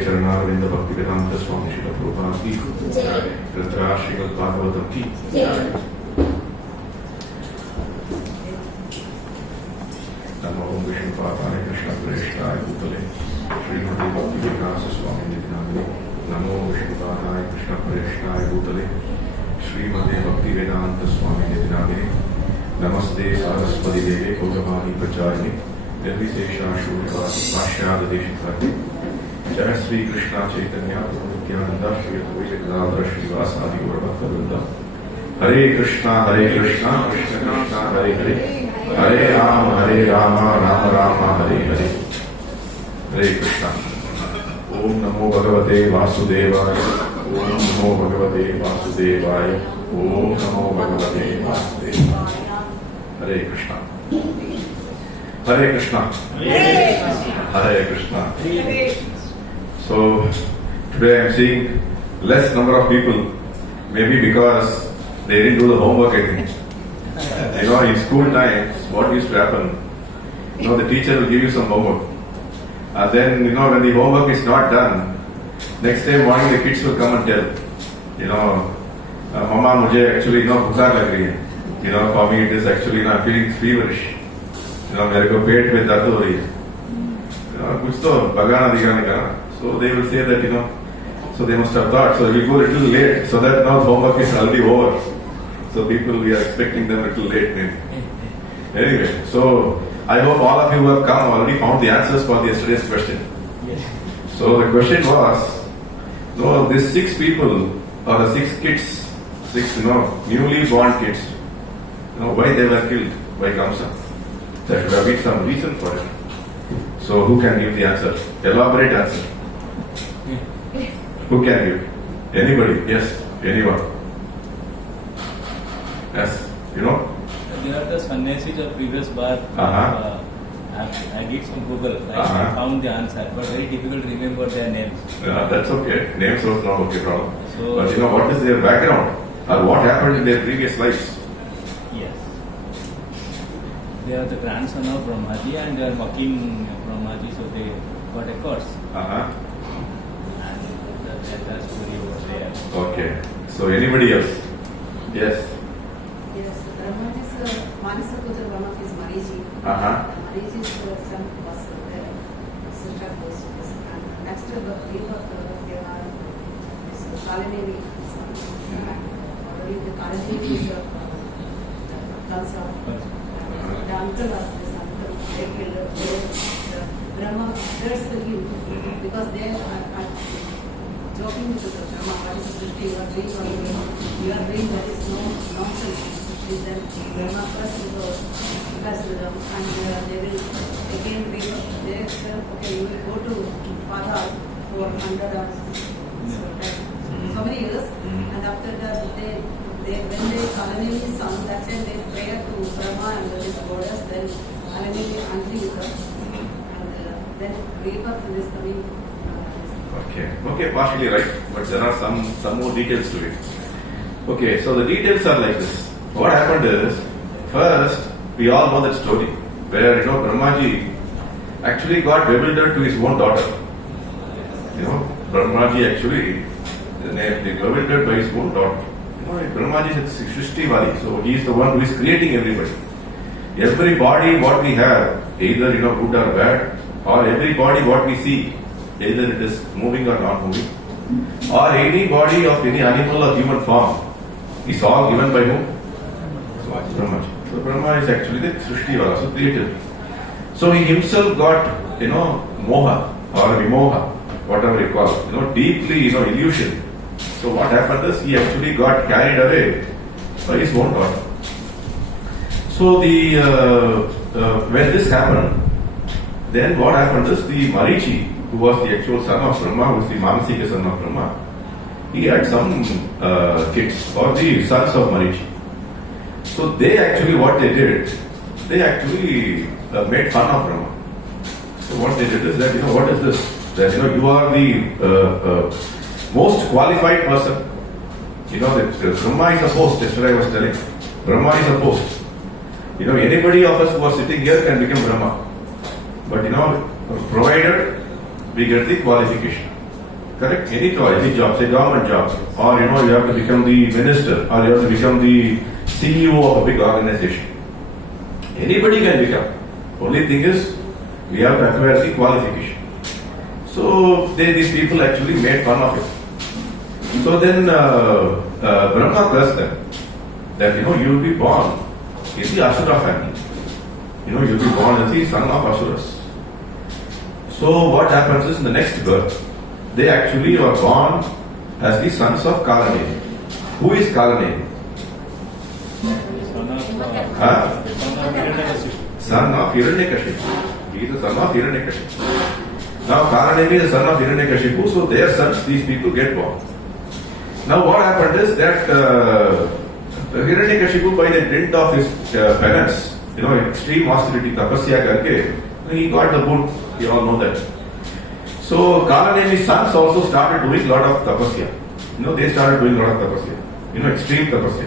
चरणारविंद भक्ति वेदांत स्वामी श्री प्रभुपाद की श्रीमद् भागवतम की नमो विष्णुपादाय कृष्णप्रेष्ठाय भूतले श्रीमते भक्ति विकास स्वामी नित्यानंद नमो विष्णुपादाय कृष्णप्रेष्ठाय भूतले श्रीमते भक्ति वेदांत स्वामी नित्यानंद नमस्ते सरस्वती देवे गौरवाणी प्रचारिणे निर्विशेषा शून्यवादी पाश्चात्य देशकार्ये जय श्री कृष्णा चैतन्य नित्यानंद श्री अद्वैत श्रीवासादि गौरभक्तवृंद हरे कृष्णा कृष्ण कृष्ण हरे हरे हरे राम राम राम हरे हरे हरे कृष्णा। ओम नमो भगवते वासुदेवाय ओम नमो भगवते वासुदेवाय ओम नमो भगवते वासुदेवाय। हरे कृष्णा हरे कृष्णा हरे Krishna. So today I am seeing less number of people, maybe because they didn't do the homework, I think. In school times, what used to happen, the teacher will give you some homework. And then, when the homework is not done, next day morning the kids will come and tell, Mama, mujhe actually, bukar lag rahi hai. For me it is actually, I'm feeling feverish. मेरे को पेट में दर्द हो रही है. कुछ तो बगाना दिखाने का. So they will say that, so they must have thought, so we go a little late, so that now homework is already over. So people, we are expecting them a little late maybe. Anyway, so I hope all of you who have come already found the answers for yesterday's question. Yes. So the question was, these 6 people, or the 6 kids, 6, newly born kids, why they were killed by Kamsa? There should have been some reason for it. So who can give the answer? Elaborate answer. Who can give? Anybody? Yes? Anyone? Yes? There are the sannyasis of previous birth. I did some Google. I found the answer, but very difficult to remember their names. That's okay. Names was not okay problem. So, but what is their background? Or what happened in their previous lives? Yes. They are the grandson of Brahmaji and they are mocking Brahmaji, so they got a curse. That story over there. Okay. So anybody else? Yes. Yes. Brahmaji's Manasa Putra Brahma is Mariji. Mariji's son was there. Sister was. And next to the people, there are Kalanevi. Already the Kalanevi is Dasa. The uncle was this uncle. They killed Brahma. There's the view because they are joking with the Brahma. What is Srishti? You are doing that is no nonsense. Then Brahma first will bless with them and they will again be they say, okay, you will go to Pada for 100 hours. So many years. And after that, when they Kalanevi's son, that's when they pray to Brahma and his goddess, then Kalanevi angry with her. And then rebirth is coming. Okay, partially right, but there are some more details to it. Okay, so the details are like this. What happened is, first, we all know that story, where, Brahmaji actually got bewildered to his own daughter. Brahmaji actually, they bewildered by his own daughter. Brahmaji is Srishti Vali, so he is the one who is creating everybody. Every body what we have, either, good or bad, or every body what we see, either it is moving or not moving, or any body of any animal or human form, is all given by whom? Brahma. So Brahma is actually the Srishti Vala, so creator. So he himself got, moha or vimoha, whatever you call it, deeply, illusion. So what happened is he actually got carried away by his own daughter. So when this happened, then what happened is the Marichi, who was the actual son of Brahma, who was the Manasika son of Brahma, he had some kids, or the sons of Marichi. So they actually, what they did, they actually made fun of Brahma. So what they did is that, what is this? That, you are the most qualified person. You know that Brahma is a post. Yesterday I was telling. Brahma is a post. You know, anybody of us who are sitting here can become Brahma. But you know, provided we get the qualification. Correct? Any job, say government job, or you know, you have to become the minister, or you have to become the CEO of a big organization. Anybody can become. Only thing is, we have to acquire the qualification. So these people actually made fun of it. So then Brahma cursed them that you know you will be born in the Asura family. You know, you will be born as the son of Asuras. So what happens is in the next birth, they actually are born as the sons of Kalaneni. Who is Kalaneni? Son of Hiranyakashipu. He is the son of Hiranyakashipu. Now Kalaneni is the son of Hiranyakashipu, so their sons, these people get born. Now what happened is that Hiranyakashipu, by the dint of his penance, you know, extreme austerity, tapasya karke, he got the boon. You all know that. So Kalaneni's sons also started doing a lot of tapasya. You know, they started doing a lot of tapasya. You know, extreme tapasya.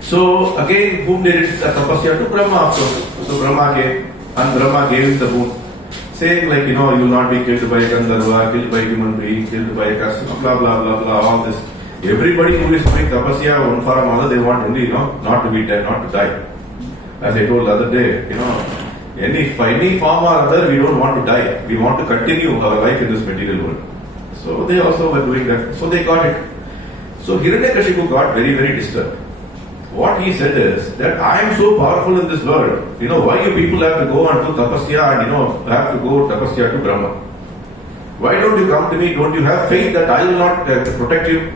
So again, whom they did tapasya to? Brahma, of course. So Brahma gave, and Brahma gave the boon. Saying like, you know, you will not be killed by a Gandharva, killed by a human being, killed by a customer, blah, blah, blah, blah, all this. Everybody who is doing tapasya, one for another, they want only, you know, not to be dead, not to die. As I told the other day, you know, any form or other, we don't want to die. We want to continue our life in this material world. So they also were doing that. So they got it. So Hiranyakashipu got very, very disturbed. What he said is that I am so powerful in this world. You know, why you people have to go and do tapasya and, you know, have to go tapasya to Brahma? Why don't you come to me? Don't you have faith that I will not protect you?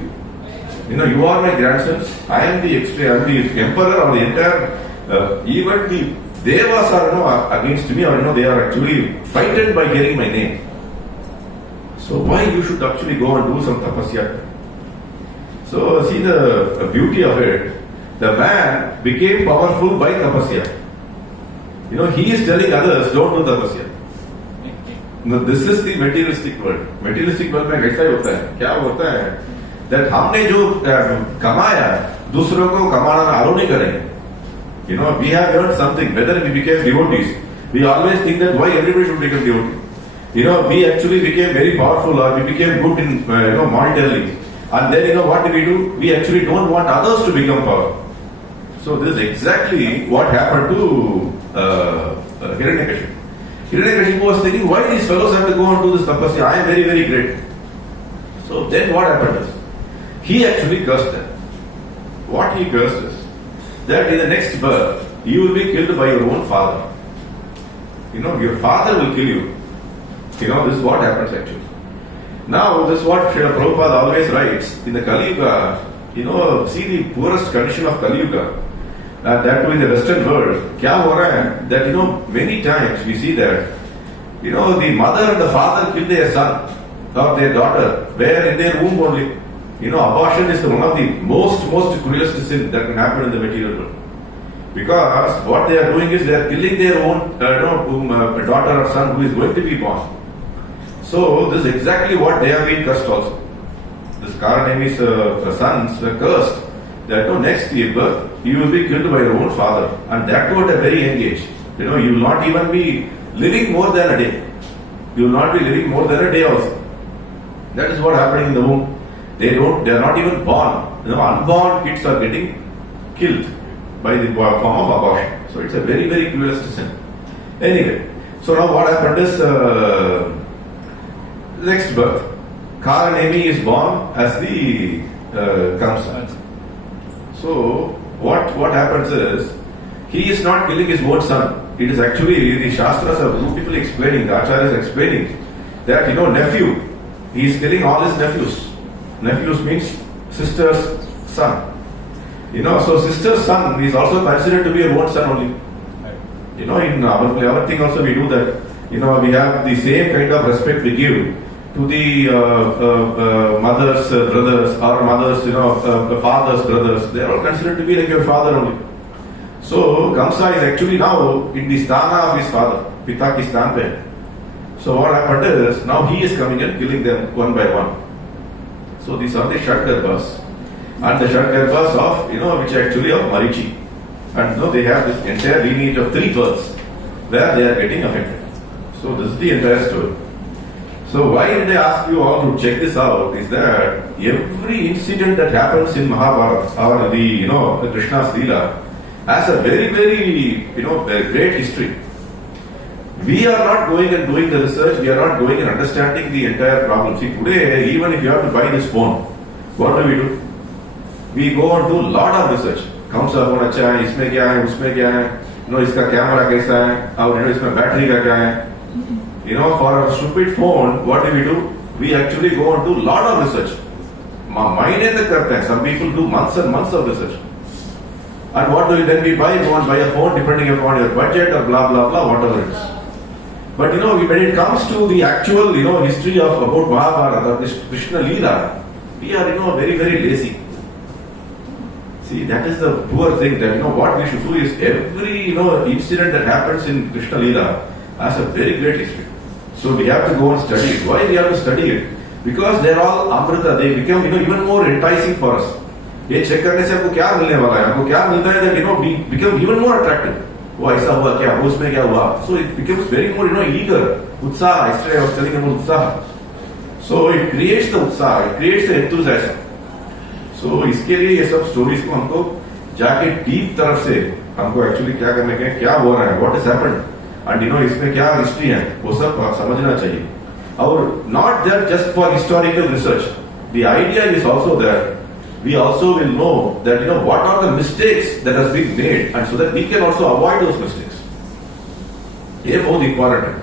You know, you are my grandsons. I am the emperor of the entire, even the Devas are, you know, against me, or you know, they are actually frightened by hearing my name. So why you should actually go and do some tapasya? So see the beauty of it. The man became powerful by tapasya. You know, he is telling others, don't do tapasya. Now, this is the materialistic world. Materialistic world में कैसा होता है? क्या होता है? That हमने जो कमाया, दूसरों को कमाना आरो नहीं करेंगे. You know, we have earned something. Whether we became devotees, we always think that why everybody should become devotee. You know, we actually became very powerful, or we became good in, you know, monetarily. And then, you know, what do? We actually don't want others to become powerful. So this is exactly what happened to Hiranyakashipu. Hiranyakashipu was thinking, why these fellows have to go and do this tapasya? I am very, very great. So then what happened is, he actually cursed them. What he cursed is, that in the next birth, you will be killed by your own father. You know, your father will kill you. You know, this is what happens actually. Now, this is what Srila Prabhupada always writes, in the Kali Yuga, you know, see the poorest condition of Kali Yuga, that too in the Western world, kya ho raha hai? That, you know, many times we see that, you know, the mother and the father kill their son or their daughter, where in their womb only. You know, abortion is one of the most cruelest sin that can happen in the material world. Because what they are doing is they are killing their own daughter or son who is going to be born. So this is exactly what they have been cursed also. This Kalaneni's sons were cursed that next birth you will be killed by your own father, and that too at a very young age. You know, you will not even be living more than a day. You will not be living more than a day also. That is what happening in the womb. They are not even born. You know, unborn kids are getting killed by the form of abortion. So it's a very, very cruelest sin. Anyway, so now what happened is, next birth, Kalaneni is born as the Kamsa. So what happens is, he is not killing his own son. It is actually, the Shastras are beautifully explaining, the Acharya is explaining that, you know, nephew, he is killing all his nephews. Nephews means sister's son. You know, so sister's son is also considered to be a own son only. You know, in our thing also we do that. You know, we have the same kind of respect we give to the mother's brothers, or mother's, you know, the father's brothers. They are all considered to be like your father only. So Kamsa is actually now in the sthana of his father, Pita ki sthan pe. So what happened is, now he is coming and killing them one by one. So these are the Shadgarbhas. And the Shadgarbhas of, which are actually of Marichi. And they have this entire lineage of 3 births where they are getting affected. So this is the entire story. So why did I ask you all to check this out is that every incident that happens in Mahabharata or the Krishna's Leela has a very, very, a great history. We are not going and doing the research, we are not going and understanding the entire problem. See, today, even if you have to buy this phone, what do? We go and do a lot of research. कौन सा phone अच्छा है, इसमें क्या है, उसमें क्या है, इसका कैमरा कैसा है, और इसमें बैटरी का क्या है. For a stupid phone, what do? We actually go and do a lot of research. Mine tak karte hain. Some people do months and months of research. And what do we then we buy? Go and buy a phone depending upon your budget or blah blah blah, whatever it is. But when it comes to the actual history of about Mahabharata or this Krishna Leela, we are very, very lazy. See, that is the poor thing that what we should do is every incident that happens in Krishna Leela has a very great history. So we have to go and study it. Why we have to study it? Because they are all Amrita. They become even more enticing for us. ये check करने से आपको क्या मिलने वाला है? आपको क्या मिलता है that we become even more attractive. वो ऐसा हुआ क्या? वो उसमें क्या हुआ? So it becomes very more eager. उत्साह. Yesterday I was telling about उत्साह. So it creates the उत्साह. It creates the enthusiasm. So इसके लिए ये सब stories को हमको जाके deep तरफ से हमको actually क्या करने के क्या हो रहा है? What has happened? And इसमें क्या हिस्ट्री है वो सब समझना चाहिए. और not there just for historical research. The idea is also that we also will know that what are the mistakes that has been made, and so that we can also avoid those mistakes. ये बहुत important है.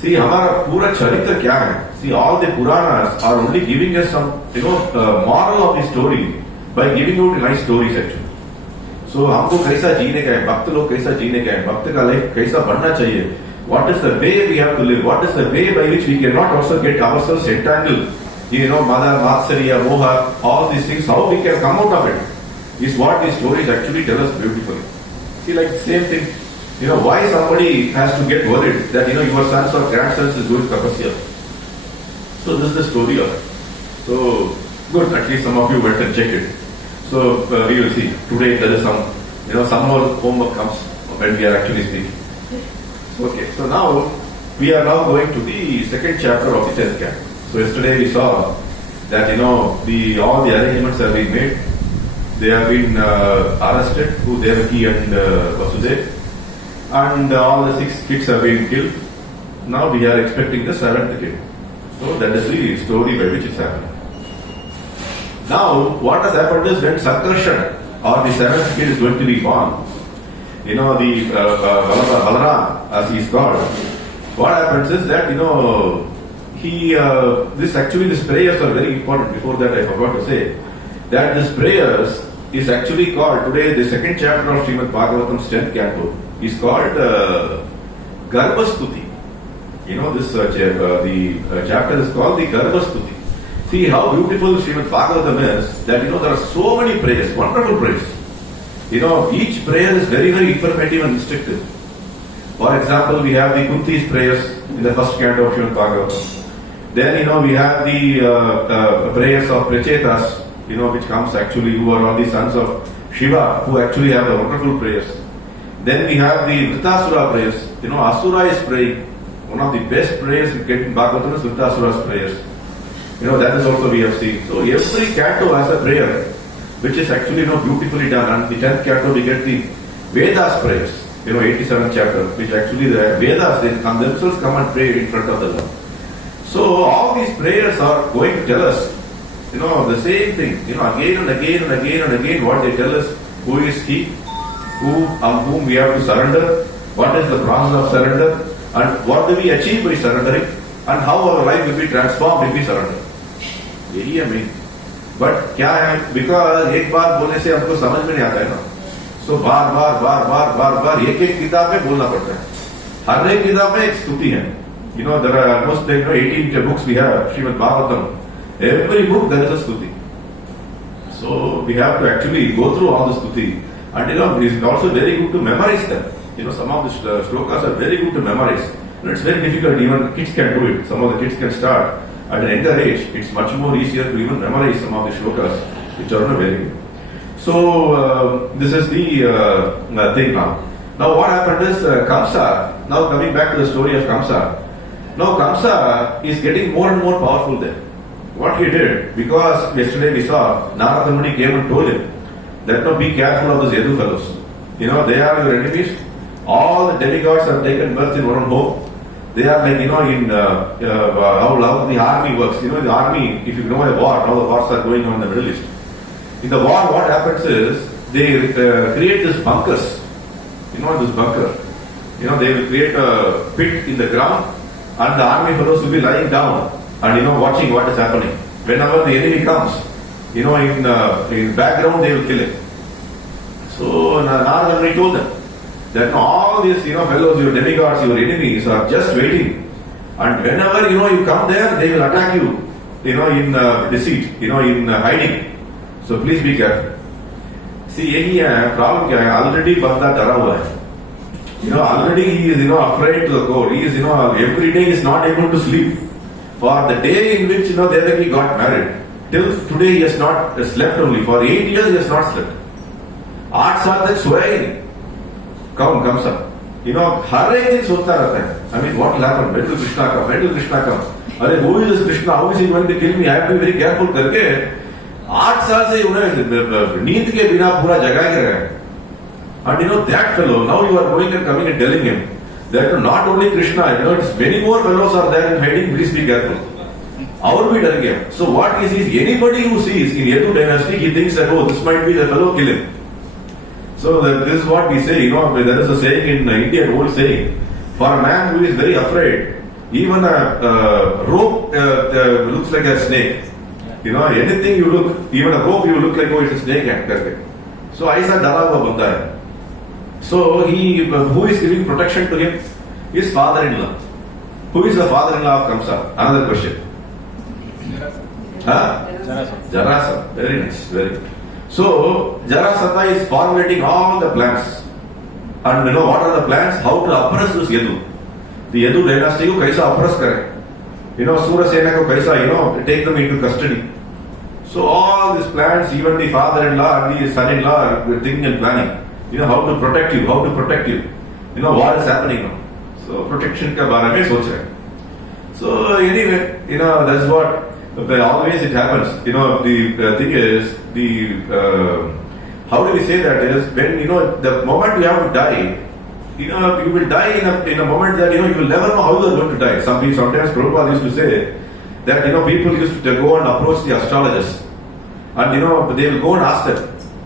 See, हमारा पूरा चरित्र क्या है? See, all the Puranas are only giving us some moral of the story by giving you nice stories actually. So हमको कैसा जीने का है, भक्त लोग कैसा जीने का है, भक्त का लाइफ कैसा बनना चाहिए, what is the way we have to live, what is the way by which we cannot also get ourselves entangled, Mada, Matsarya, Moha, all these things, how we can come out of it, is what these stories actually tell us beautifully. See, like the same thing, why somebody has to get worried that, your sons or grandsons is doing tapasya. So this is the story of it. So, good, at least some of you went and checked it. So we will see. Today there is some more homework comes when we are actually speaking. Okay, so now we are now going to the second chapter of the 10th canto. So yesterday we saw that all the arrangements have been made. They have been arrested, Devaki and Vasudev, and all the 6 kids have been killed. Now we are expecting the 7th kid. So that is the story by which it's happening. Now, what has happened is when Sankarshan or the 7th kid is going to be born, the Balaram, as he is called, what happens is that, these prayers are very important. Before that, I forgot to say that this prayers is actually called, today the 2nd chapter of Srimad Bhagavatam's 10th canto is called Garbhastuti. The chapter is called the Garbhastuti. See how beautiful Srimad Bhagavatam is, that there are so many prayers, wonderful prayers. Each prayer is very, very informative and instructive. For example, we have the Kunti's prayers in the 1st canto of Srimad Bhagavatam. Then, we have the prayers of Prachetas, which comes actually, who are all the sons of Shiva, who actually have the wonderful prayers. Then we have the Vritasura prayers. Asura is praying. One of the best prayers we get in Bhagavatam is Vritasura's prayers. That is also we have seen. So every canto has a prayer, which is actually beautifully done. And the 10th canto we get the Vedas prayers, 87th chapter, which actually the Vedas, they themselves come and pray in front of the Lord. So all these prayers are going to tell us, the same thing, again and again and again and again, what they tell us, who is he, whom we have to surrender, what is the process of surrender, and what do we achieve by surrendering, and how our life will be transformed if we surrender. यही है main. But क्या है, because एक बार बोलने से हमको समझ में नहीं आता है ना. सो बार बार बार बार बार बार एक किताब में बोलना पड़ता है. हर एक किताब में एक स्तुति है. There are almost 18 books we have, Srimad Bhagavatam. Every book there is a stuti. So we have to actually go through all the stuti. And it is also very good to memorize them. Some of the shlokas are very good to memorize. It's very difficult, even kids can do it. Some of the kids can start. at an younger age, it's much more easier to even memorize some of the shlokas which are not very. So this is the thing now. Now what happened is Kamsa, now coming back to the story of Kamsa, now Kamsa is getting more and more powerful there. What he did, because yesterday we saw Narada Muni came and told him that no, be careful of those Yadu fellows. You know, they are your enemies. All the demigods have taken birth in one home. They are like, you know, in how the army works. You know, in the army, if you know a war, how the wars are going on in the Middle East. In the war, what happens is they create this bunkers. You know, this bunker. You know, they will create a pit in the ground, and the army fellows will be lying down and, you know, watching what is happening. Whenever the enemy comes, you know, in background they will kill him. So Narada Muni told them that all these, you know, fellows, your demigods, your enemies are just waiting, and whenever, you know, you come there, they will attack you, you know, in deceit, you know, in hiding. So please be careful. See, यही problem क्या है? Already बंदा डरा हुआ है. You know, already he is, you know, afraid to the core. He is, you know, every day he is not able to sleep. For the day in which, you know, Devaki got married, till today he has not slept only. For 8 years he has not slept. 8 साल तक सोया ही नहीं. Come sir. You know, हर एक दिन सोचता रहता है. I mean, what will happen? When will Krishna come? When will Krishna come? अरे who is this Krishna? How is he going to kill me? I have to be very careful करके 8 साल से उन्हें नींद के बिना पूरा जगा के रहा है. And you know, that fellow, now you are going and coming and telling him that not only Krishna, you know, it's many more fellows are there in hiding, please be careful. Our be डर गया. So what is anybody who sees in Yadu dynasty, he thinks that, oh, this might be the fellow, kill him. So this is what we say, you know, there is a saying in India, an old saying, for a man who is very afraid, even a rope looks like a snake. You know, anything you look, even a rope, you look like, oh, it's a snake. So ऐसा डरा हुआ बंदा है. So who is giving protection to him? His father-in-law. Who is the father-in-law of Kamsa? Another question. Jarasandha. Very nice. Very good. So Jarasandha is formulating all the plans. And you know what are the plans? How to oppress this Yadu. The Yadu dynasty को कैसा oppress करें? You know, Surasena को कैसा, you know, take them into custody. So all these plans, even the father-in-law and the son-in-law are thinking and planning. You know, how to protect you, how to protect you. You know, what is happening now. So protection का बारे में सोच रहे. So anyway, you know, that's what, always it happens. You know, the thing is, how do we say that is, when, you know, the moment you have to die, you know, you will die in a moment that, you know, you will never know how you are going to die. Sometimes Prabhupada used to say that, you know, people used to go and approach the astrologers. And, you know, they will go and ask them,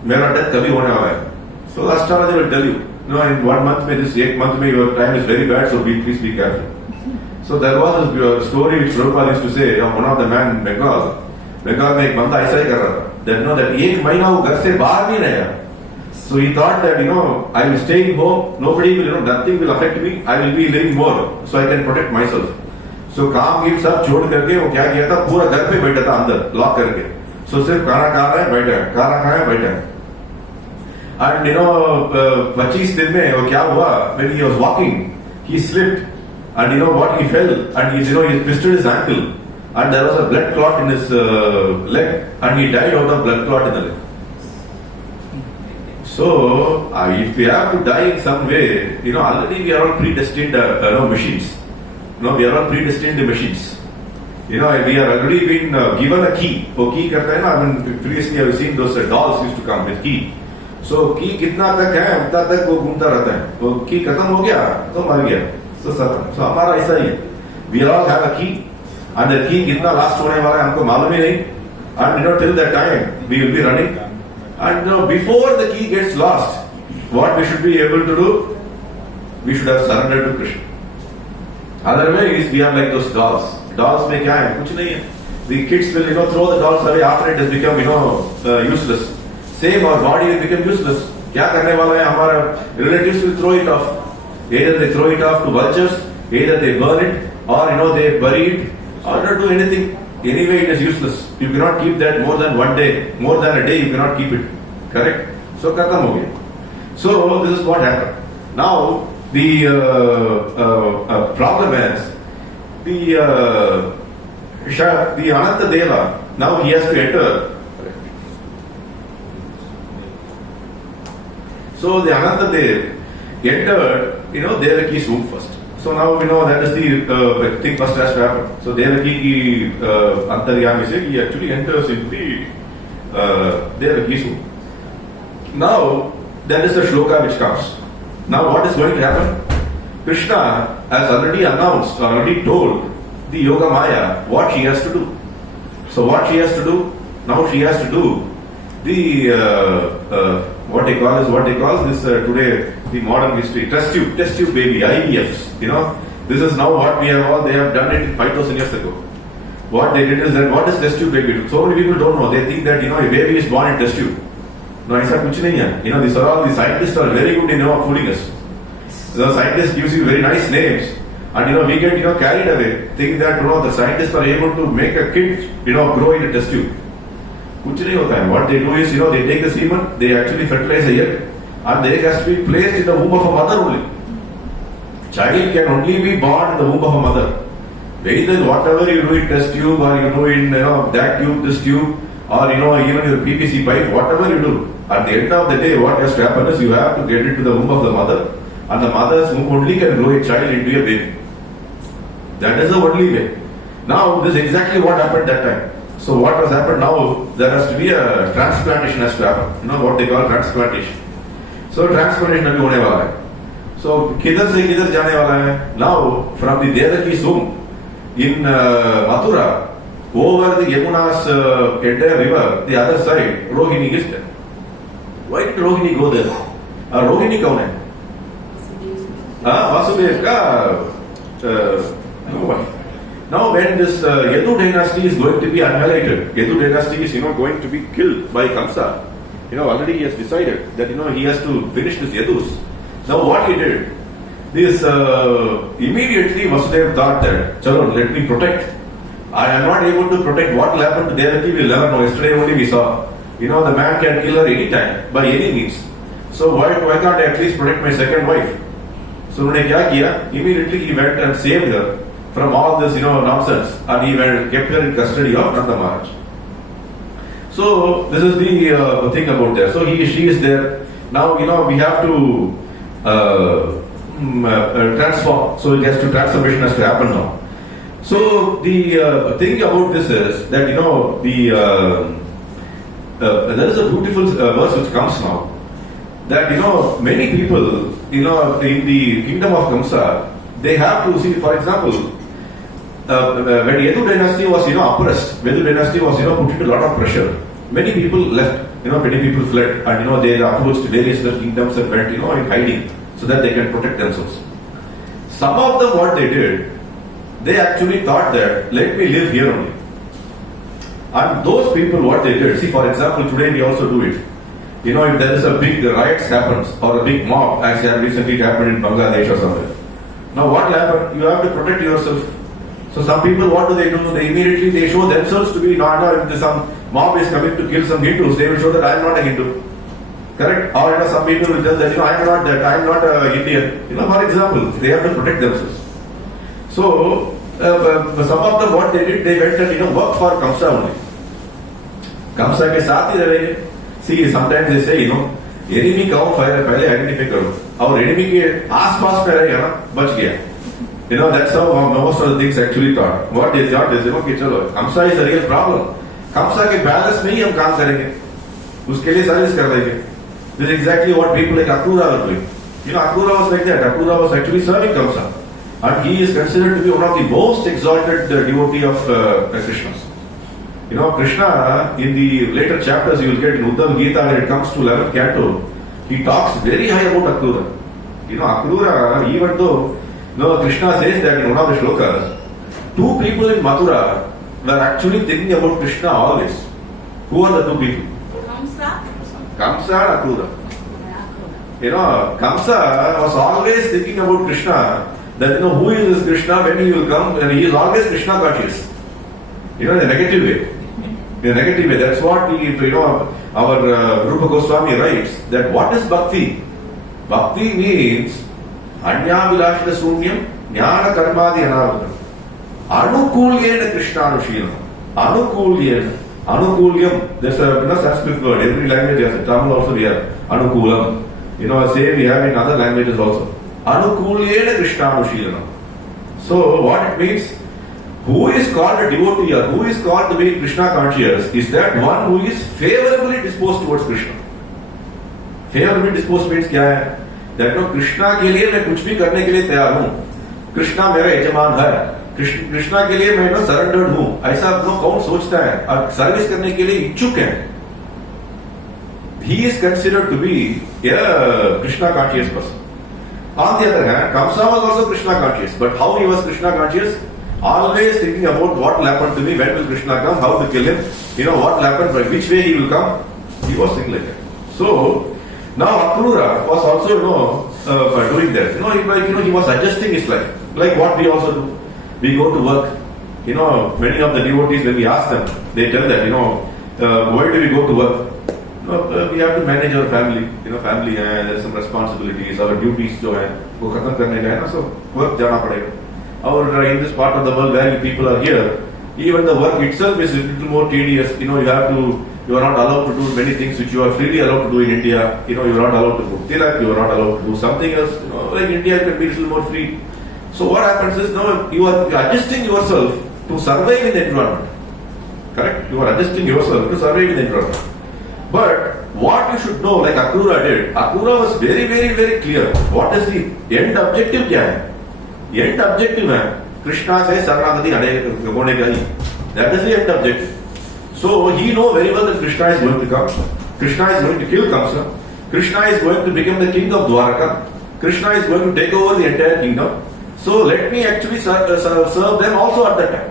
मेरा death कभी होने वाला है. So the astrologer will tell you, you know, in 1 month, this 8 month, your time is very bad, so please be careful. So there was a story which Prabhupada used to say of one of the man in Bengal में एक बंदा ऐसा ही कर रहा था. That, you know, that 1 महीना वो घर से बाहर नहीं रहा. So he thought that, you know, I will stay home, nobody will, you know, nothing will affect me, I will be living more, so I can protect myself. So काम की सब छोड़ करके वो क्या किया था, पूरा घर पे बैठा था अंदर लॉक करके. So सिर्फ खाना खा रहा है, बैठा है, खाना खाया, बैठा है. And, you know, 25 दिन में वो क्या हुआ, when he was walking, he slipped, and you know what, he fell, and he, you know, he twisted his ankle, and there was a blood clot in his leg, and he died out of blood clot in the leg. So if we have to die in some way, you know, already we are all predestined, machines. You know, we are all predestined machines. You know, we are already been given a key. वो key करता है ना, I mean, previously I have seen those dolls used to come with key. So की कितना तक है उतना तक वो घूमता रहता है. वो की खत्म हो गया तो मर गया. So हमारा ऐसा ही है. We all have a key, and the key कितना last होने वाला है हमको मालूम ही नहीं. And, you know, till that time we will be running. And, you know, before the key gets lost, what we should be able to do? We should have surrendered to Krishna. Otherwise, we are like those dolls. Dolls में क्या है? कुछ नहीं है. The kids will, you know, throw the dolls away after it has become, you know, useless. Same, our body will become useless. क्या करने वाला है? हमारा relatives will throw it off. Either they throw it off to vultures, either they burn it, or, you know, they bury it, or not do anything. Anyway, it is useless. You cannot keep that more than 1 day. More than a day, you cannot keep it. Correct? So, khatam ho gaya. So, this is what happened. Now, the problem is, the Ananta Deva, now he has to enter. So the Ananta Dev entered, Devaki's womb first. So now we know that is the thing first has to happen. So Devaki Antaryami said he actually enters into the Devaki's womb. Now that is the shloka which comes. Now what is going to happen? Krishna has already announced, already told the Yoga Maya what she has to do. So what she has to do? Now she has to do the what they call this today, the modern history, test tube baby, IVFs. This is now what they have done it 5,000 years ago. What they did is that, what is test tube baby? So many people don't know. They think that, a baby is born in test tube. No, aisa kuch nahi hai. These are all, the scientists are very good in fooling us. The scientists gives you very nice names. And we get carried away, think that the scientists are able to make a kid grow in a test tube. Kuch nahi hota hai. What they do is they take the semen, they actually fertilize the egg, and the egg has to be placed in the womb of a mother only. Child can only be born in the womb of a mother. Whether whatever you do in test tube or you do in that tube, this tube, or even your PVC pipe, whatever you do, at the end of the day, what has to happen is you have to get into the womb of the mother, and the mother's womb only can grow a child into a baby. That is the only way. Now, this is exactly what happened that time. So what has happened now, there has to be a transplantation has to happen. What they call transplantation. So transplantation abhi hone wala hai. So kidhar se kidhar jane wala hai. Now, from the Devaki's womb in Mathura, over the Yamuna's entire river, the other side, Rohini is there. Why did Rohini go there? Rohini kaun hai? Vasudev ka now when this Yadu dynasty is going to be annihilated, Yadu dynasty is going to be killed by Kamsa. Already he has decided that he has to finish this Yadus. Now what he did, this immediately Vasudev thought that, chalo, let me protect. I am not able to protect. What will happen to Devaki we will never know. Yesterday only we saw. The man can kill her any time by any means. So why can't I at least protect my second wife? So उन्होंने क्या किया? Immediately he went and saved her from all this nonsense, and he kept her in custody of Nanda Maharaj. So this is the thing about there. So she is there. Now we have to transform. So transformation has to happen now. So the thing about this is that there is a beautiful verse which comes now. That many people in the kingdom of Kamsa, they have to see, for example, when Yadu dynasty was oppressed, Yadu dynasty was put into a lot of pressure. Many people left, many people fled, and they approached various other kingdoms and went in hiding so that they can protect themselves. Some of them, what they did, they actually thought that let me live here only. And those people, what they did, see, for example, today we also do it. If there is a big riots happens or a big mob, as recently it happened in Bangladesh or somewhere. Now what will happen? You have to protect yourself. So some people, what do? They immediately show themselves to be not. If some mob is coming to kill some Hindus, they will show that I am not a Hindu. Correct? Or some people will tell that I am not that, I am not a Indian. For example, they have to protect themselves. So some of them, what they did, they went and worked for Kamsa only. Kamsa ke saath hi rahe. See, sometimes they say, enemy का पहले identify करो. और enemy के आस-पास में रहेगा ना, बच गया. That's how most of the things actually taught. What they thought is, कि चलो, Kamsa is a real problem. Kamsa के balance में ही हम काम करेंगे. उसके लिए सर्विस कर देंगे. This is exactly what people like Akrura were doing. Akrura was like that. Akrura was actually serving Kamsa. And he is considered to be one of the most exalted devotee of Krishna. Krishna, in the later chapters you will get in Uddhav Gita, when it comes to 11th canto, he talks very high about Akrura. Akrura, even though Krishna says that in one of the shlokas, two people in Mathura were actually thinking about Krishna always. Who are the two people? Kamsa and Akrura. Kamsa was always thinking about Krishna, that who is this Krishna, when he will come, and he is always Krishna conscious. In a negative way. In a negative way. That's what our Rupa Goswami writes, that what is bhakti? Bhakti means Anya Vilashita Sunyam Jnana Karmadi Anavatam. Anukulyena Krishnanushilanam. Anukulyam. There's a Sanskrit word. Every language has it. Tamil also we have Anukulam. Say we have in other languages also. Anukulyena Krishnanushilanam. So what it means? Who is called a devotee or who is called to be Krishna conscious is that one who is favorably disposed towards Krishna. Favorably disposed means क्या है? That Krishna के लिए मैं कुछ भी करने के लिए तैयार हूँ. कृष्णा मेरा यजमान है. कृष्णा के लिए मैं सरेंडर्ड हूँ. ऐसा कौन सोचता है और सर्विस करने के लिए इच्छुक है? He is considered to be a Krishna conscious person. On the other hand, Kamsa was also Krishna conscious. But how he was Krishna conscious? Always thinking about what will happen to me, when will Krishna come, how to kill him, what will happen, by which way he will come. He was thinking like that. So, now Akrura was also, doing that. He was adjusting his life. Like what we also do. We go to work. Many of the devotees, when we ask them, they tell that, why do we go to work? We have to manage our family. Family hai, there are some responsibilities, our duties jo hai, wo khatam karne ka hai na, so work jana padega. Or in this part of the world where people are here, even the work itself is a little more tedious. You are not allowed to do many things which you are freely allowed to do in India. You are not allowed to book tilak, you are not allowed to do something else. Like India, you can be a little more free. So what happens is now you are adjusting yourself to survive in the environment. Correct? You are adjusting yourself to survive in the environment. But what you should know, like Akrura did, Akrura was very, very, very clear. What is the end objective? Kya hai? End objective है Krishna से शरणागति होने का ही. That is the end objective. So he know very well that Krishna is going to come. Krishna is going to kill Kamsa. Krishna is going to become the king of Dwaraka. Krishna is going to take over the entire kingdom. So let me actually serve them also at that time.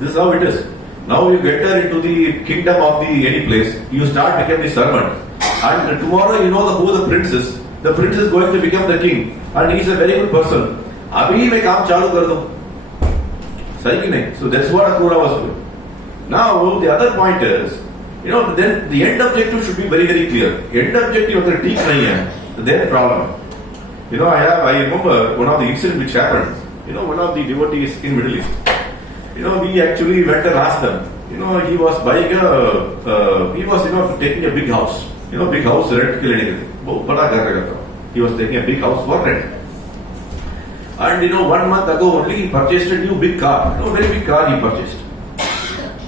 This is how it is. Now you enter into the kingdom of any place. You start becoming the servant. And tomorrow you know who the prince is. The prince is going to become the king. And he is a very good person. अभी मैं काम चालू कर दूं. सही कि नहीं? So that's what Akrura was doing. Now the other point is, then the end objective should be very, very clear. End objective अगर ठीक नहीं है, then problem. I remember one of the incidents which happened. One of the devotees in Middle East. We actually went and asked them. He was buying taking a big house. Big house rent के लेने के लिए. बहुत बड़ा घर रहेगा था. He was taking a big house for rent. And 1 month ago only he purchased a new big car. Very big car he purchased.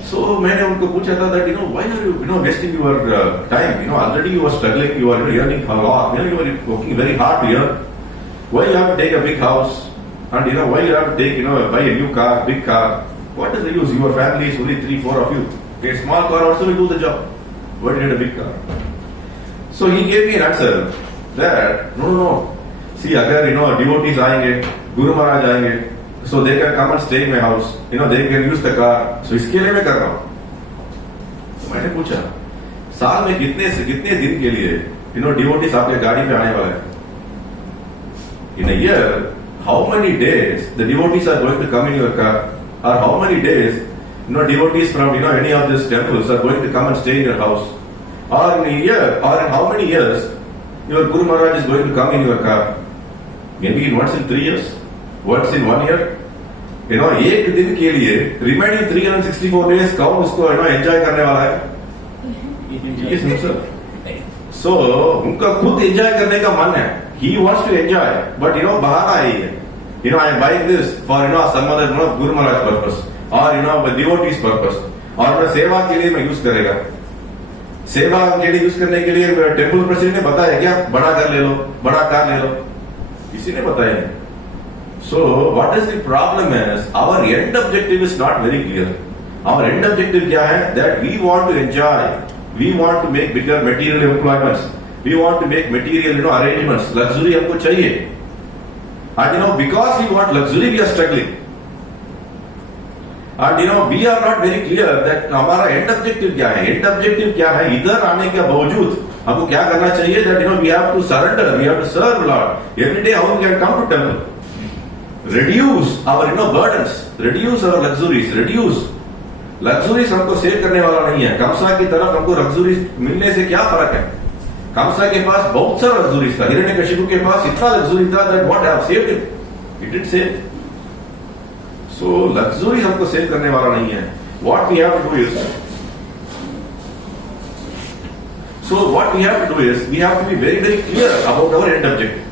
So मैंने उनको पूछा था that why are you wasting your time? Already you are struggling, you are earning a lot. You are working very hard to earn. Why you have to take a big house? And why you have to take buy a new car, big car? What is the use? Your family is only 3-4 of you. A small car also will do the job. Why do you need a big car? So he gave me an answer that no. See, अगर devotees आएंगे, Guru Maharaj आएंगे, so they can come and stay in my house. They can use the car. So इसके लिए मैं कर रहा हूँ. तो मैंने पूछा, साल में कितने दिन के लिए devotees आपके गाड़ी पे आने वाले हैं? In a year, how many days the devotees are going to come in your car? Or how many days devotees from any of these temples are going to come and stay in your house? Or in a year, or in how many years your Guru Maharaj is going to come in your car? Maybe once in 3 years, once in 1 year. एक दिन के लिए remaining 364 days कौन उसको enjoy करने वाला है? He is himself. So उनका खुद enjoy करने का मन है. He wants to enjoy, but बहाना है ये. I am buying this for some other Guru Maharaj purpose or devotees purpose. और मैं सेवा के लिए मैं यूज करेगा. सेवा के लिए यूज करने के लिए टेम्पल प्रेसिडेंट ने बताया क्या? बड़ा घर ले लो, बड़ा कार ले लो. किसी ने बताया नहीं. So what is the problem is our end objective is not very clear. Our end objective क्या है? That we want to enjoy, we want to make bigger material employments, we want to make material arrangements. Luxury हमको चाहिए. And because we want luxury, we are struggling. And we are not very clear that हमारा end objective क्या है? End objective क्या है? इधर आने के बावजूद हमको क्या करना चाहिए? That we have to surrender, we have to serve Lord. Every day how we can come to temple. Reduce our burdens, reduce our luxuries, reduce. Luxuries हमको सेव करने वाला नहीं है. कंसा की तरफ हमको luxuries मिलने से क्या फर्क है? कंसा के पास बहुत सारा luxuries था. हिरण्यकशिपु के पास इतना luxury था that what have saved him? It didn't save. So luxury हमको सेव करने वाला नहीं है. What we have to do is, we have to be very, very clear about our end objective.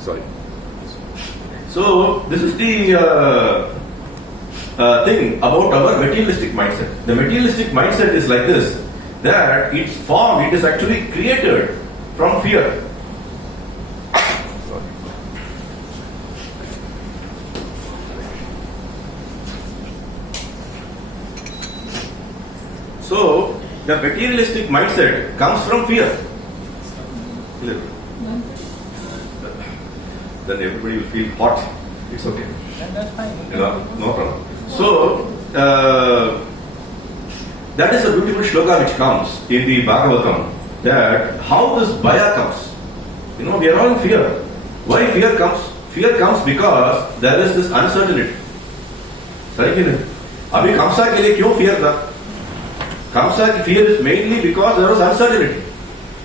Sorry. So this is the thing about our materialistic mindset. The materialistic mindset is like this, that it's formed, it is actually created from fear. So the materialistic mindset comes from fear. Then everybody will feel hot. It's okay. That's fine. No problem. So that is a beautiful shloka which comes in the Bhagavatam, that how this bhaya comes. We are all in fear. Why fear comes? Fear comes because there is this uncertainty. Abhi Kamsa ke liye kyun fear tha? Kamsa ki fear is mainly because there was uncertainty.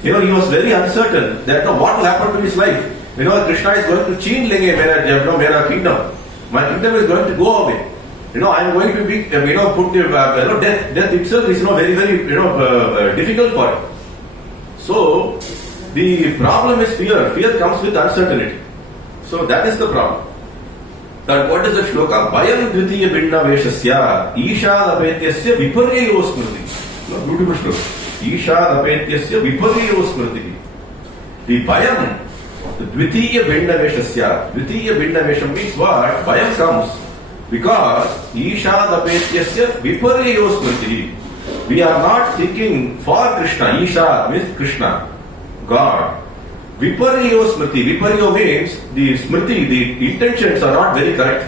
He was very uncertain that what will happen to his life. Krishna is going to change mera kingdom. My kingdom is going to go away. I am going to be, put death itself is very, very, difficult for him. So the problem is fear. Fear comes with uncertainty. So that is the problem. That what is the shloka? Bhayam dvitiya binda veshasya ishadapetyasya viparyayo smriti. Beautiful shloka. Ishadapetyasya viparyayo smriti. The bhayam dvitiya binda veshasya. Dvitiya binda vesha means what? Bhayam comes because ishadapetyasya viparyayo smriti. We are not thinking for Krishna. Isha means Krishna, God. Viparyo smriti. Viparyo means the smriti, the intentions are not very correct.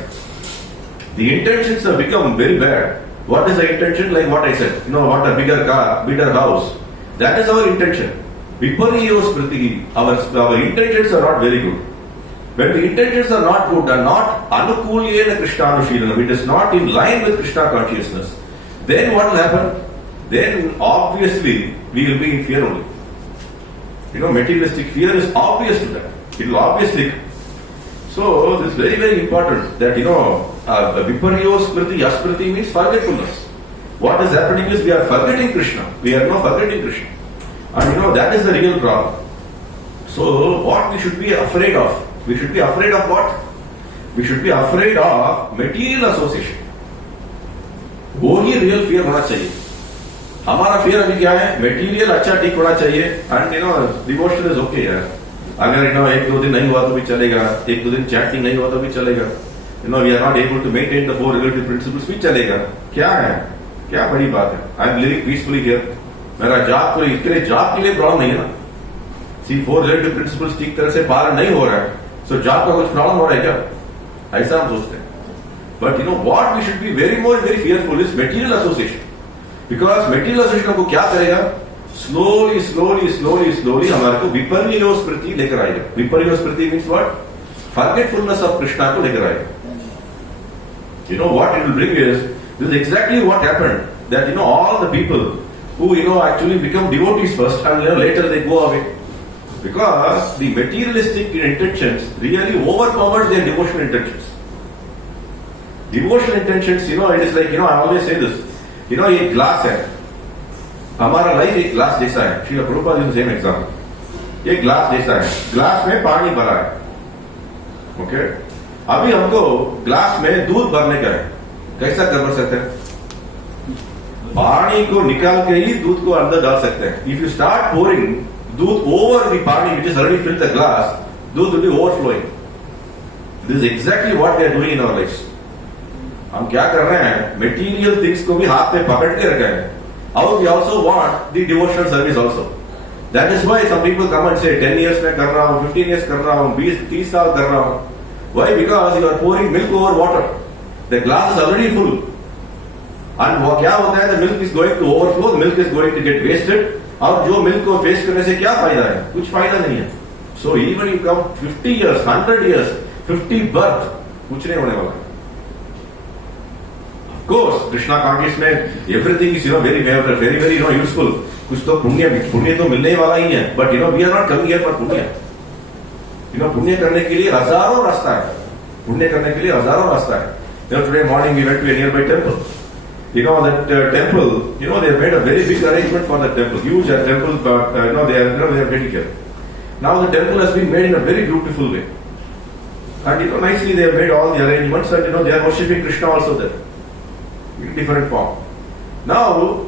The intentions have become very bad. What is the intention? Like what I said, what a bigger car, bigger house. That is our intention. Viparyo smriti. Our intentions are not very good. When the intentions are not good, are not anukulyena Krishnanushilanam, it is not in line with Krishna consciousness, then what will happen? Then obviously we will be in fear only. Materialistic fear is obvious to that. It will obviously. So this is very, very important that viparyo smriti, asmriti means forgetfulness. What is happening is we are forgetting Krishna. We are not forgetting Krishna. And that is the real problem. So what we should be afraid of? We should be afraid of what? We should be afraid of material association. वो ही real fear होना चाहिए. हमारा fear अभी क्या है? Material अच्छा ठीक होना चाहिए. And devotion is okay यार. अगर एक दो दिन नहीं हुआ तो भी चलेगा. एक दो दिन chanting नहीं हुआ तो भी चलेगा. We are not able to maintain the four relative principles भी चलेगा. क्या है? क्या बड़ी बात है? I am living peacefully here. मेरा जाप को जाप के लिए प्रॉब्लम नहीं है ना. See, four relative principles ठीक तरह से पालन नहीं हो रहा है. So जाप का कुछ प्रॉब्लम हो रहा है क्या? ऐसा हम सोचते हैं. But what we should be very fearful is material association. Because material association को क्या करेगा? Slowly हमारे को विपर्यो स्मृति लेकर आएगा. विपर्यो स्मृति means what? Forgetfulness of Krishna को लेकर आएगा. What it will bring is, this is exactly what happened. That all the people who actually become devotees first and later they go away. Because the materialistic intentions really overpowered their devotional intentions. Devotional intentions, it is like, I always say this. एक glass है. हमारा life एक glass जैसा है. Srila Prabhupada is same example. एक glass जैसा है. Glass में पानी भरा है. ओके. अभी हमको ग्लास में दूध भरने का है. कैसा कर सकते हैं? पानी को निकाल के ही दूध को अंदर डाल सकते हैं. इफ यू स्टार्ट पोरिंग दूध ओवर द पानी which is already filled the glass, दूध will be overflowing. This is exactly what we are doing in our life. हम क्या कर रहे हैं? मेटीरियल थिंग्स को भी हाथ में पकड़ के रखे हैं. और we also want the devotional service also. That is why some people come and say 10 years में कर रहा हूं, 15 years कर रहा हूं, 20-30 साल कर रहा हूं. Why? Because you are pouring milk over water. The glass is already full. And वो क्या होता है? The milk is going to overflow, the milk is going to get wasted. और जो मिल्क को वेस्ट करने से क्या फायदा है? कुछ फायदा नहीं है. So even you come 50 years, 100 years, 50 birth, कुछ नहीं होने वाला. Of course, Krishna consciousness में everything is very useful. कुछ तो पुण्य तो मिलने वाला ही है. But we are not coming here for पुण्य. पुण्य करने के लिए हजारों रास्ता है. पुण्य करने के लिए हजारों रास्ता है. Today morning we went to a nearby temple. You know that temple, you know, they have made a very big arrangement for that temple. Huge temple, but they are very care. Now the temple has been made in a very beautiful way. And nicely they have made all the arrangements, and they are worshipping Krishna also there. In different form. Now,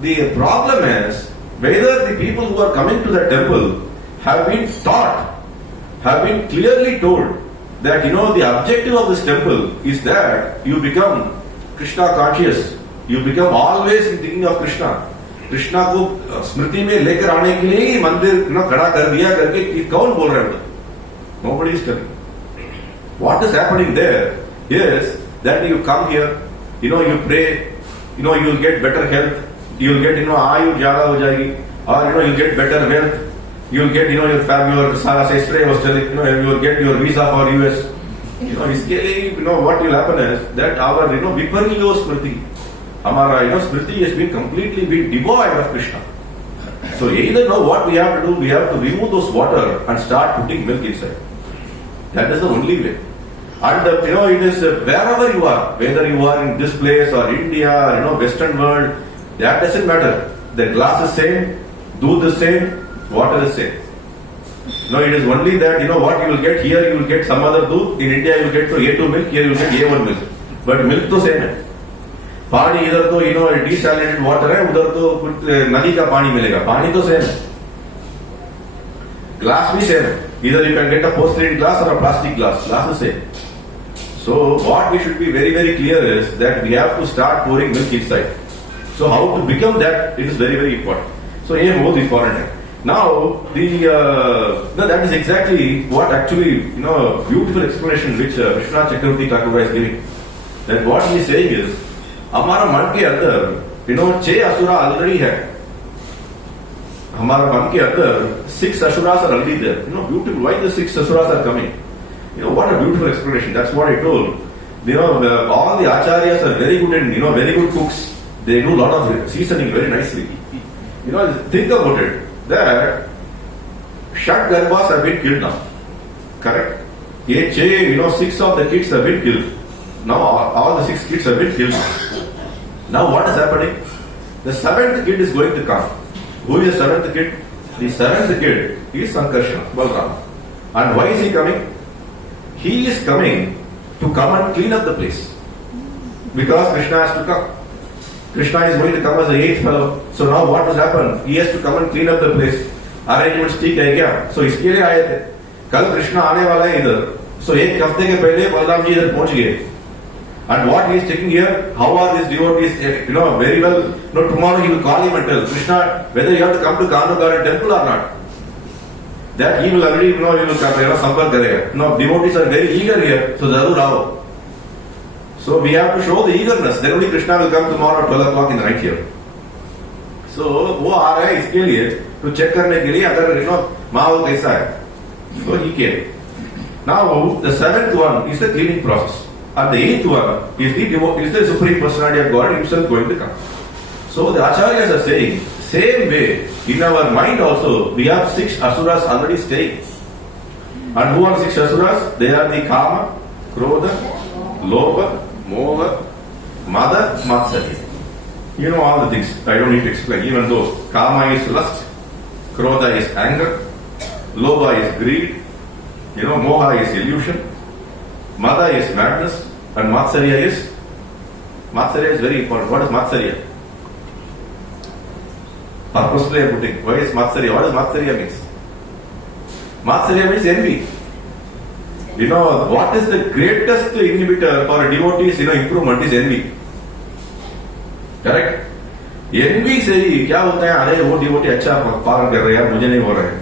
the problem is whether the people who are coming to the temple have been taught, have been clearly told that the objective of this temple is that you become Krishna conscious, you become always thinking of Krishna. Krishna को स्मृति में लेकर आने के लिए ही मंदिर खड़ा कर दिया करके कौन बोल रहा है? Nobody is telling. What is happening there is that you come here, you pray, you will get better health, you will get आयु ज्यादा हो जाएगी, or you will get better wealth, you will get your sister was telling, you will get your visa for US. इसके लिए what will happen is that our viparyo smriti, हमारा smriti has been completely devoid of Krishna. So either what we have to do, we have to remove those water and start putting milk inside. That is the only way. And it is wherever you are, whether you are in this place or India, Western world, that doesn't matter. The glass is same, doodh is same, water is same. It is only that what you will get here, you will get some other doodh. In India, you will get A2 milk, here you will get A1 milk. But milk to same है. पानी इधर तो desalinated water है, उधर तो नदी का पानी मिलेगा. पानी तो same है. Glass भी same है. Either you can get a porcelain glass or a plastic glass. Glass is same. So what we should be very, very clear is that we have to start pouring milk inside. So how to become that, it is very, very important. So ये बहुत important है. Now that is exactly what actually beautiful explanation which Krishna Chakravarti Thakur is giving. That what he is saying is हमारा मन के अंदर 6 asura already है. हमारा मन के अंदर 6 asuras are already there. Beautiful. Why the 6 asuras are coming? What a beautiful explanation. That's what I told. All the acharyas are very good and very good cooks. They do a lot of seasoning very nicely. Think about it. That Shat Garbhas have been killed now. Correct? 6 of the kids have been killed. Now all the 6 kids have been killed. Now what is happening? The 7th kid is going to come. Who is the 7th kid? The 7th kid is Sankarsana, Balrama. And why is he coming? He is coming to come and clean up the place. Because Krishna has to come. Krishna is going to come as the 8th fellow. So now what has happened? He has to come and clean up the place. Arrangements ठीक है क्या? So इसके लिए आए थे. कल कृष्णा आने वाला है इधर. So एक हफ्ते के पहले बलराम जी इधर पहुंच गए. And what he is taking here, how are these devotees, very well, tomorrow he will call him and tell Krishna whether you have to come to Kanoogarden temple or not. That he will already, he will sampark karega. Devotees are very eager here, so zarur aao. So we have to show the eagerness. Then only Krishna will come tomorrow at 12 o'clock in the night here. So वो आ रहा है इसके लिए तो check करने के लिए अगर माहौल कैसा है. So he came. Now the 7th one is the cleaning process. And the 8th one is the Supreme Personality of God himself going to come. So the Acharyas are saying, same way, in our mind also, we have 6 asuras already staying. And who are 6 asuras? They are the Kama, Krodha, Lobha, Moha, Mada, Matsarya. You know all the things. I don't need to explain. Even though Kama is lust, Krodha is anger, Lobha is greed, Moha is illusion, Mada is madness, and Matsarya is very important. What is Matsarya? Purposely I am putting. Why is Matsarya? What does Matsarya means? Matsarya means envy. What is the greatest inhibitor for a devotee's improvement is envy. Correct? Envy से ही क्या होता है? अरे वो devotee अच्छा पालन कर रहे हैं, मुझे नहीं हो रहा है.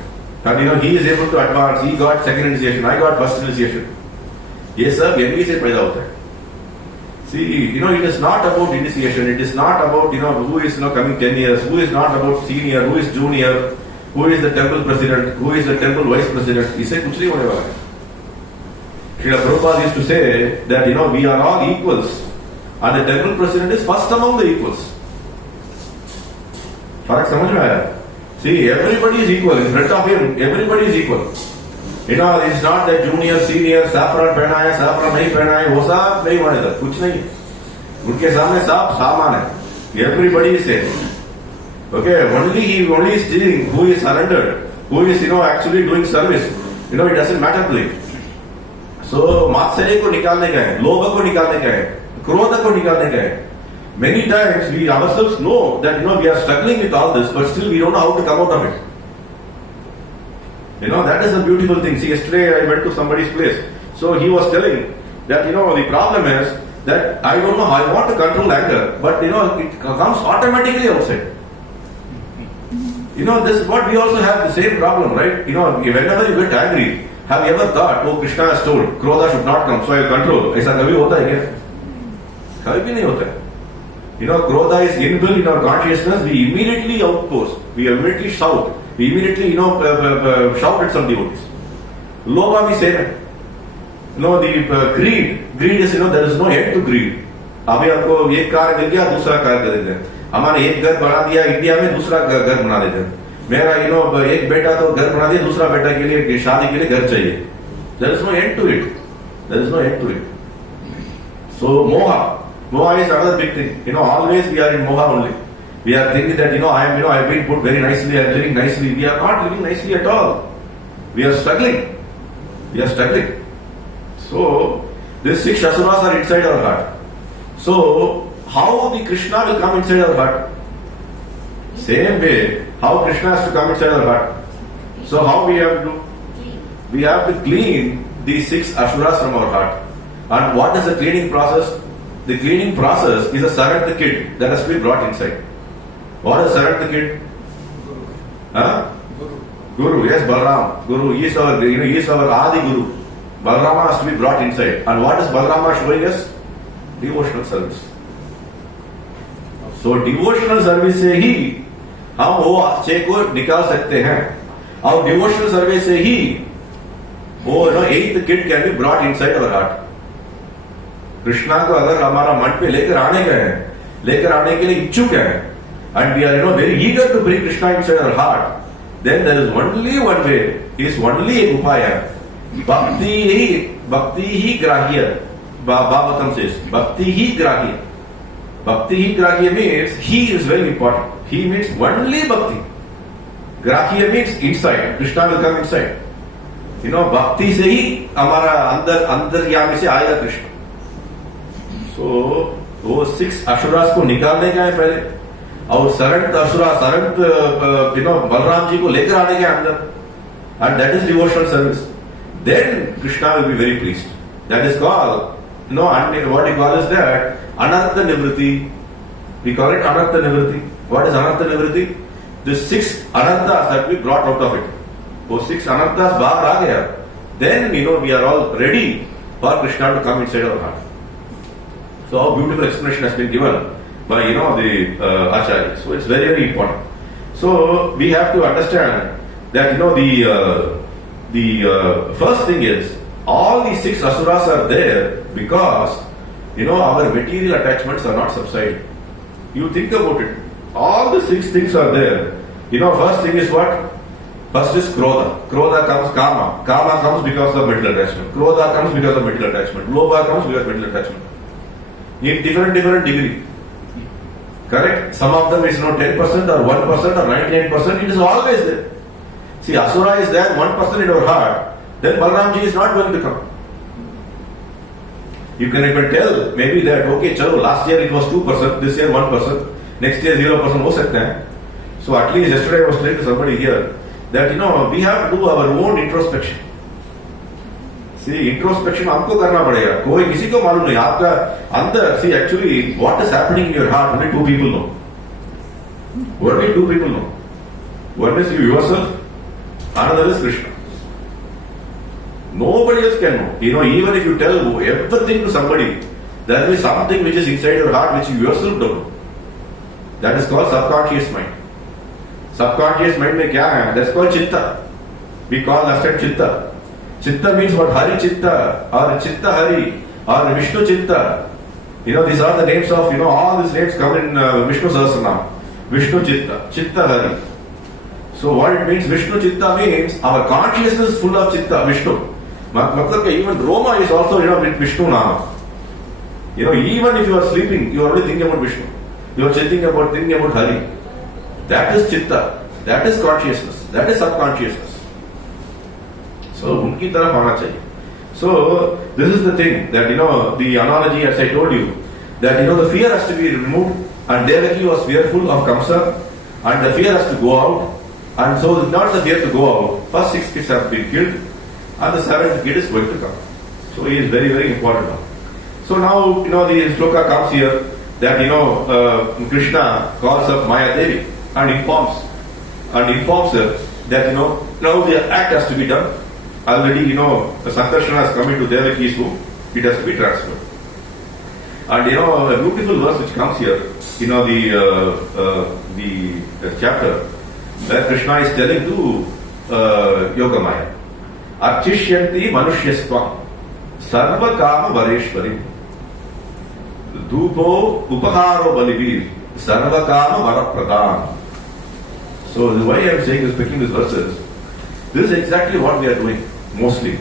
And he is able to advance. He got second initiation. I got first initiation. ये सब envy से पैदा होता है. See, it is not about initiation. It is not about who is coming 10 years. Who is not about senior. Who is junior. Who is the temple president. Who is the temple vice president. इससे कुछ नहीं होने वाला है. Srila Prabhupada used to say that we are all equals, and the temple president is first among the equals. फर्क समझ में आया? See, everybody is equal in front of him. Everybody is equal. You know, it's not that junior, senior, saffron पहना है, saffron नहीं पहना है, वो सब नहीं हुआ इधर, कुछ नहीं. उनके सामने सब सामान है. Everybody is same. Okay, only is dealing who is surrendered, who is actually doing service. It doesn't matter to him. So मात्सर्य को निकालने का है, लोभ को निकालने का है, क्रोध को निकालने का है. Many times we ourselves know that we are struggling with all this, but still we don't know how to come out of it. That is a beautiful thing. See, yesterday I went to somebody's place. So he was telling that, the problem is that I don't know how I want to control anger, but, it comes automatically outside. This is what we also have the same problem, right? Whenever you get angry, have you ever thought, oh, Krishna has told, Krodha should not come, so I will control. ऐसा कभी होता है क्या? कभी भी नहीं होता है. Krodha is inbuilt in our consciousness. We immediately outpost. We immediately shout. We immediately, shout at some devotees. Lobha भी same है. The greed is, there is no end to greed. अभी आपको एक कार मिल गया, दूसरा कार कर देते हैं. हमारे एक घर बना दिया इंडिया में, दूसरा घर बना देते हैं. मेरा एक बेटा तो घर बना दिया, दूसरा बेटा के लिए शादी के लिए घर चाहिए. There is no end to it. There is no end to it. So moha is another big thing. Always we are in moha only. We are thinking that I've been put very nicely, I'm living nicely. We are not living nicely at all. We are struggling. So these 6 asuras are inside our heart. So how the Krishna will come inside our heart? Same way, how Krishna has to come inside our heart. So how we have to do? We have to clean these 6 asuras from our heart. And what is the cleaning process? The cleaning process is a Sarat kit that has to be brought inside. What is Sarat kit? Guru, yes, Balram. Guru, he is our Adi Guru. Balrama has to be brought inside. And what is Balrama showing us? Devotional service. So devotional service से ही हम वो अच्छे को निकाल सकते हैं. और devotional service से ही वो 8th kit can be brought inside our heart. Krishna को अगर हमारा मन पे लेकर आने के लिए इच्छुक है, and we are very eager to bring Krishna inside our heart, then there is only one way, is only a upaya. Bhakti hi grahya. Bhagavatam says, Bhakti hi grahya. Bhakti hi grahya means he is very important. He means only bhakti. Grahya means inside. Krishna will come inside. Bhakti से ही हमारा अंदर से आएगा Krishna. So वो 6 असुरास को निकालने का है पहले, और सरंत बलराम जी को लेकर आने के अंदर, and that is devotional service. Then Krishna will be very pleased. That is called, what we call is that anartha nivriti. We call it anartha nivriti. What is anartha nivriti? The 6 anarthas that we brought out of it. वो 6 anarthas बाहर आ गया. Then we are all ready for Krishna to come inside our heart. So how beautiful explanation has been given by the Acharya. So it's very, very important. So we have to understand that the first thing is all these 6 asuras are there because our material attachments are not subsiding. You think about it. All the 6 things are there. First thing is what? First is Krodha. Krodha comes Kama. Kama comes because of mental attachment. Krodha comes because of mental attachment. Lobha comes because of mental attachment. In different degree. Correct? Some of them is 10% or 1% or 99%. It is always there. See, Asura is there 1% in our heart. Then Balramji is not going to come. You can even tell maybe that, okay, chalo, last year it was 2%, this year 1%, next year 0% हो सकता है. So at least yesterday I was telling to somebody here that we have to do our own introspection. See, introspection हमको करना पड़ेगा. कोई किसी को मालूम नहीं. आपका अंदर, see, actually what is happening in your heart, only 2 people know. Only 2 people know. One is you yourself, another is Krishna. Nobody else can know. Even if you tell everything to somebody, there will be something which is inside your heart which you yourself don't know. That is called subconscious mind. Subconscious mind में क्या है? That's called chitta. We call that chitta. Chitta means what? Hari Chitta or Chitta Hari or Vishnu Chitta. These are the names of, all these names come in Vishnu Sahasranam. Vishnu Chitta, Chitta Hari. So what it means, Vishnu Chitta means our consciousness is full of Chitta, Vishnu. Matlab even Roma is also, with Vishnu Nama. Even if you are sleeping, you are only thinking about Vishnu. You are thinking about Hari. That is Chitta. That is consciousness. That is subconsciousness. So, unki taraf aana chahiye. So, this is the thing that, the analogy as I told you, that, the fear has to be removed, and Devaki was fearful of Kamsa, and the fear has to go out, and so it's not the fear to go out. First 6 kids have been killed, and the 7th kid is going to come. So, he is very, very important now. So now, the sloka comes here that, Krishna calls up Maya Devi and informs her that, now the act has to be done. Already, the Sankarsana has come into Devaki's womb. It has to be transferred. And, a beautiful verse which comes here, the chapter where Krishna is telling to Yogamaya, Archishyanti Manushyastvam Sarva Kama Vareshwarim Dhupo Upaharo Balivir Sarva Kama Varapradhan. So why I am saying is, picking these verses, this is exactly what we are doing mostly.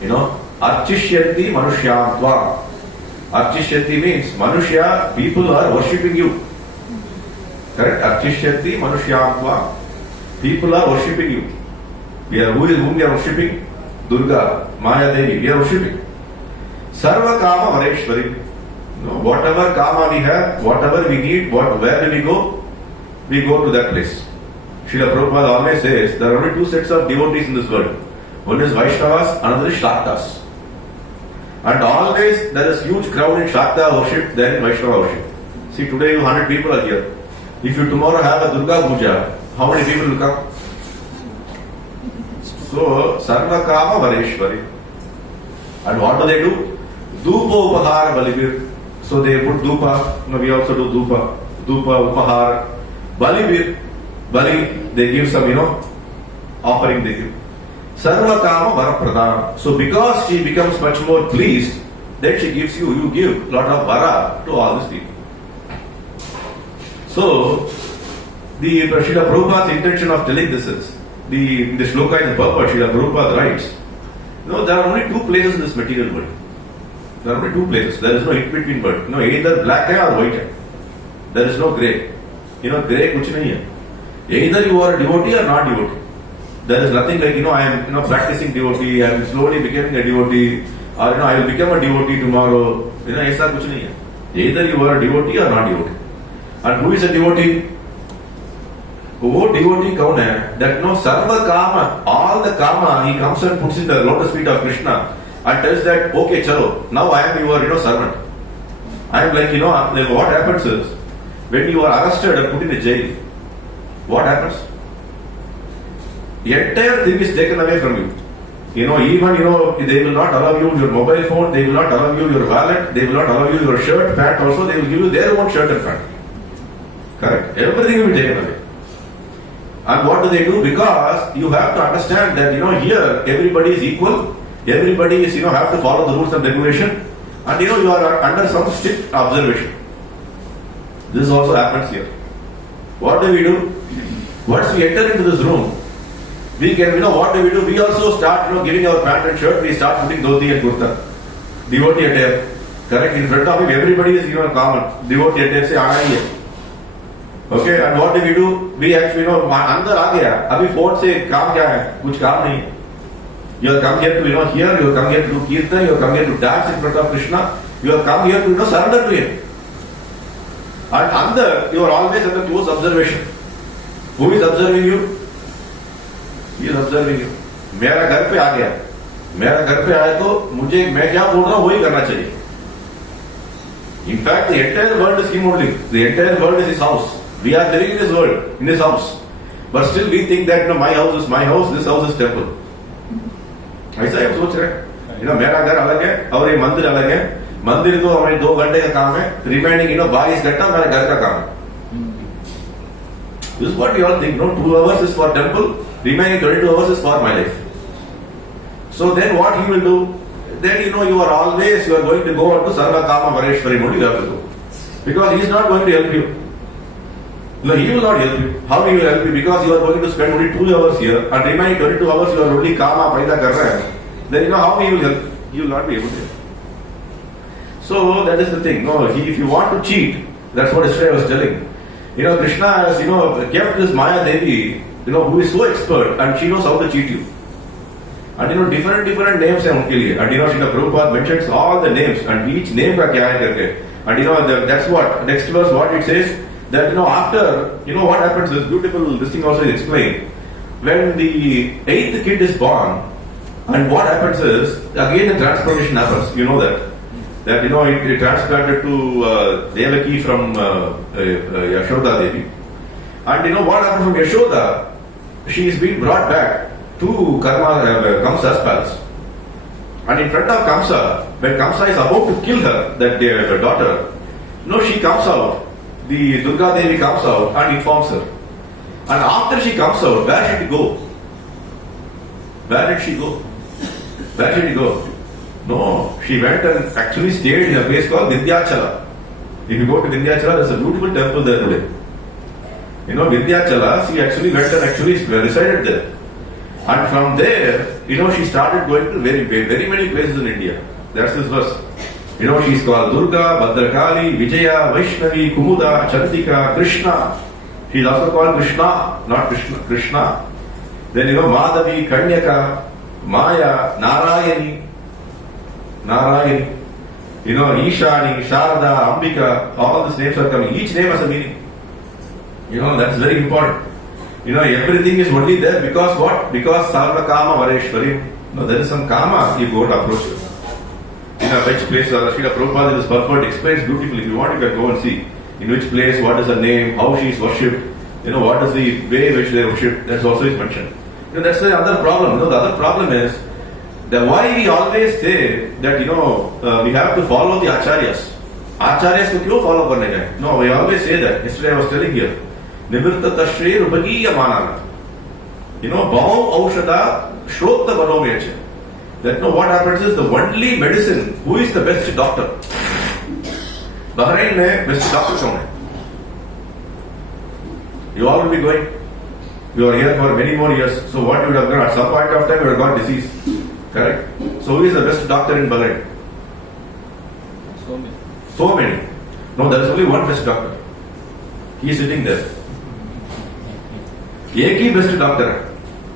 Archishyanti Manushyanatva. Archishyanti means Manushya, people are worshipping you. Correct? Archishyanti Manushyanatva. People are worshipping you. Whom we are worshipping? Durga, Maya Devi, we are worshipping. Sarva Kama Vareshwari. Whatever Kama we have, whatever we need, where do we go? We go to that place. Srila Prabhupada always says there are only 2 sets of devotees in this world. One is Vaishnavas, another is Shaktas. And always there is huge crowd in Shakta worship than in Vaishnava worship. See, today 100 people are here. If you tomorrow have a Durga Puja, how many people will come? So, Sarva Kama Vareshwari. And what do? Dhupa Upahar Balivir. So they put Dhupa. We also do Dhupa. Dhupa, Upahar. Balivir. Bali, they give some, offering they give. Sarva Kama Varapradhan. So because she becomes much more pleased, then she gives you give lot of vara to all these people. So, the Srila Prabhupada's intention of telling this is, the shloka in the purport, Srila Prabhupada writes, there are only 2 places in this material world. There are only 2 places. There is no in-between world. Either black hai or white hai. There is no grey. Grey kuch nahi hai. Either you are a devotee or not devotee. There is nothing like, I am, practicing devotee, I am slowly becoming a devotee, or, I will become a devotee tomorrow. Aisa kuch nahi hai. Either you are a devotee or not devotee. And who is a devotee? Who devotee kaun hai? That sarva kama, all the kama, he comes and puts in the lotus feet of Krishna and tells that, okay, chalo, now I am your, servant. I am like, what happens is, when you are arrested and put in a jail, what happens? The entire thing is taken away from you. Even, they will not allow you your mobile phone, they will not allow you your wallet, they will not allow you your shirt, pant also, they will give you their own shirt and pant. Correct? Everything will be taken away. And what do? Because you have to understand that, here everybody is equal, everybody is, have to follow the rules and regulation, and you are under some strict observation. This also happens here. What do? Once we enter into this room, we can, what do? We also start, giving our pant and shirt, we start putting dhoti and kurta. Devotee attire. Correct? In front of him, everybody is, common. Devotee attire, say, aana hi hai. Okay, and what do? We actually, andar aa gaya. Abhi phone se kaam kya hai? Kuch kaam nahi hai. You have come here to, hear, you have come here to do kirtan, you have come here to dance in front of Krishna, you have come here to, surrender to him. And under, you are always under close observation. Who is observing you? He is observing you. मेरा घर पे आ गया, मेरा घर पे आया तो मुझे मैं क्या बोल रहा हूँ वही करना चाहिए. In fact, the entire world is him only. The entire world is his house. We are living in this world, in his house. But still we think that my house is my house, this house is temple. ऐसा आप सोच रहे मेरा घर अलग है और ये मंदिर अलग है. मंदिर तो हमारे 2 घंटे का काम है, रिमेनिंग 22 घंटा मेरा घर का काम है. This is what we all think. 2 hours is for temple, remaining 22 hours is for my life. So then what he will do? Then you are always, you are going to go on to Sarva Kama Vareshwari only you have to go. Because he is not going to help you. No, he will not help you. How will he help you? Because you are going to spend only 2 hours here, and remaining 22 hours you are only karma paida kar rahe hain. Then you know how he will help? He will not be able to help. So that is the thing. No, if you want to cheat, that's what yesterday I was telling. Krishna has kept this Maya Devi, who is so expert, and she knows how to cheat you. And different names are unke liye. And Srila Prabhupada mentions all the names and each name ka kya hai karke. And that's what next verse what it says. That after what happens is beautiful. This thing also is explained. When the 8th kid is born, and what happens is again the transformation happens. You know that it transplanted to Devaki from Yashoda Devi. And what happened from Yashoda? She is being brought back to Kamsa's palace. And in front of Kamsa, when Kamsa is about to kill her, the daughter, she comes out. The Durga Devi comes out and informs her. And after she comes out, where should she go? Where did she go? Where did she go? No, she went and actually stayed in a place called Vindhyachala. If you go to Vindhyachala, there's a beautiful temple there today. Vindhyachala, she actually went and actually resided there. And from there, she started going to very many places in India. That's this verse. She's called Durga, Bhadrakali, Vijaya, Vaishnavi, Kumuda, Chantika, Krishna. She's also called Krishna, not Krishna. Then Madhavi, Kanyaka, Maya, Narayani, Ishani, Sharada, Ambika, all these names are coming. Each name has a meaning. That's very important. Everything is only there because what? Because Sarva Kama Vareshwari. There is some Kama you go to approach it. Which place Srila Prabhupada in this purport explains beautifully. If you want, you can go and see in which place, what is her name, how she is worshipped, what is the way in which they worship. That's also is mentioned. That's the other problem. The other problem is that why we always say that we have to follow the acharyas. Acharyas ko kyun follow karne gaye? No, we always say that. Yesterday I was telling here. Nivrta tashre rupagiya manana. Bhav aushada shrotta manomecha. That what happens is the only medicine. Who is the best doctor? Bahrain mein best doctor kaun hai? You all will be going. You are here for many more years. So what you would have done at some point of time, you would have got disease. Correct? So who is the best doctor in Bahrain? So many. No, there is only one best doctor. He is sitting there. एक ही best doctor है,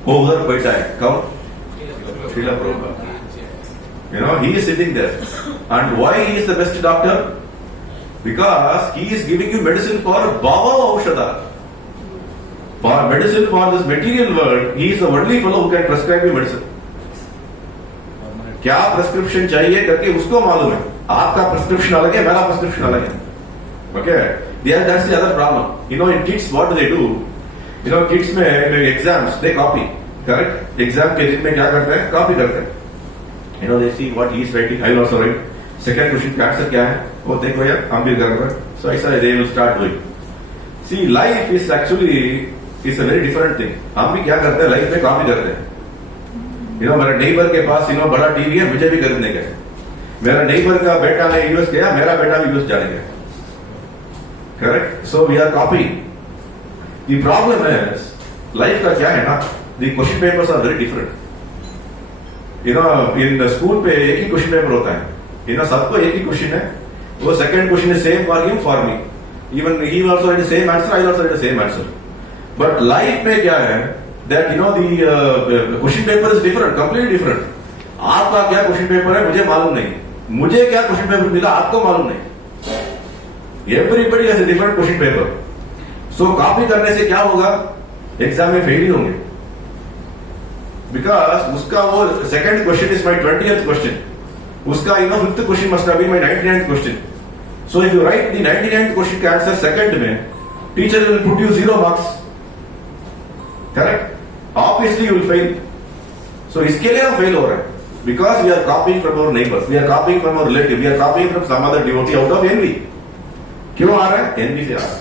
वो उधर बैठा है. कौन? Srila Prabhupada. He is sitting there. And why he is the best doctor? Because he is giving you medicine for Bhava Aushada. For medicine for this material world, he is the only fellow who can prescribe you medicine. क्या prescription चाहिए करके उसको मालूम है. आपका prescription अलग है, मेरा प्रेस्क्रिप्शन अलग है. Okay? That's the other problem. In kids, what do they do? Kids में exams, they copy. Correct? Exam के दिन में क्या करते हैं? Copy करते हैं. They see what he is writing. I will also write. Second question का आंसर क्या है? वो देखो यार, हम भी कर रहे हैं. So ऐसा they will start doing. See, life is actually a very different thing. हम भी क्या करते हैं? Life में copy करते हैं. मेरा नेबर के पास बड़ा टीवी है, मुझे भी खरीदने का. मेरा नेबर का बेटा ने यूएस गया, मेरा बेटा भी यूएस जाएगा. Correct? So we are copying. The problem is, life का क्या है ना? The question papers are very different. In the school पे एक ही question paper होता है. सबको एक ही question है. वो second question is same for him, for me. Even he will also write the same answer, I will also write the same answer. But life में क्या है? That the question paper is different, completely different. आपका क्या question paper है मुझे मालूम नहीं. मुझे क्या question paper मिला आपको मालूम नहीं. Everybody has a different question paper. So copy करने से क्या होगा? Exam में fail ही होंगे. Because उसका वो second question is my 20th question. उसका fifth question must have been my 99th question. So if you write the 99th question का answer second में, teacher will put you 0 marks. Correct? Obviously you will fail. So इसके लिए हम fail हो रहे हैं. Because we are copying from our neighbors, we are copying from our relative, we are copying from some other devotee out of envy. क्यों आ रहा है? Envy से आ रहा है.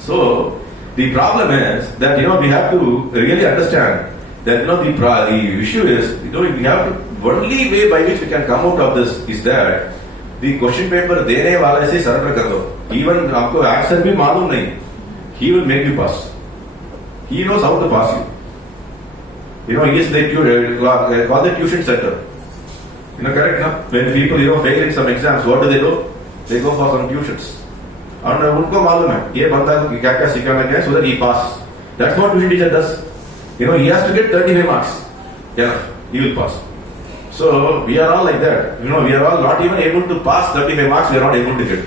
So the problem is that we have to really understand that the issue is we have to only way by which we can come out of this is that the question paper देने वाले से surrender कर दो. Even आपको answer भी मालूम नहीं he will make you pass. He knows how to pass you. He is the called the tuition center. Correct? No? When people fail in some exams, what do? They go for some tuitions. And unko malum hai, ye banda ko kya sikhana hai so that he passes. That's what tuition teacher does. He has to get 35 marks. Yeah, he will pass. So we are all like that. We are all not even able to pass 35 marks. We are not able to get.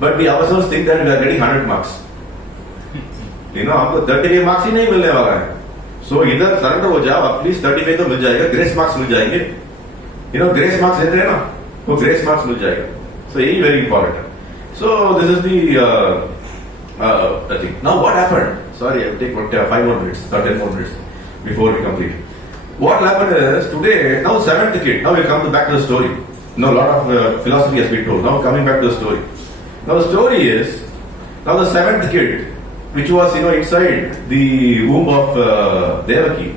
But we ourselves think that we are getting 100 marks. हमको 35 marks ही नहीं मिलने वाला है. So इधर surrender हो जाओ, at least 35 तो मिल जाएगा, ग्रेस मार्क्स मिल जाएंगे. ग्रेस मार्क्स देते हैं ना, वो ग्रेस मार्क्स मिल जाएगा. So यही very important. So this is the thing. Now what happened? Sorry, I will take 5 more minutes or 10 more minutes before we complete. What happened is today, now 7th kid. Now we come back to the story. Now a lot of philosophy has been told. Now coming back to the story. Now the story is, now the 7th kid, which was inside the womb of Devaki,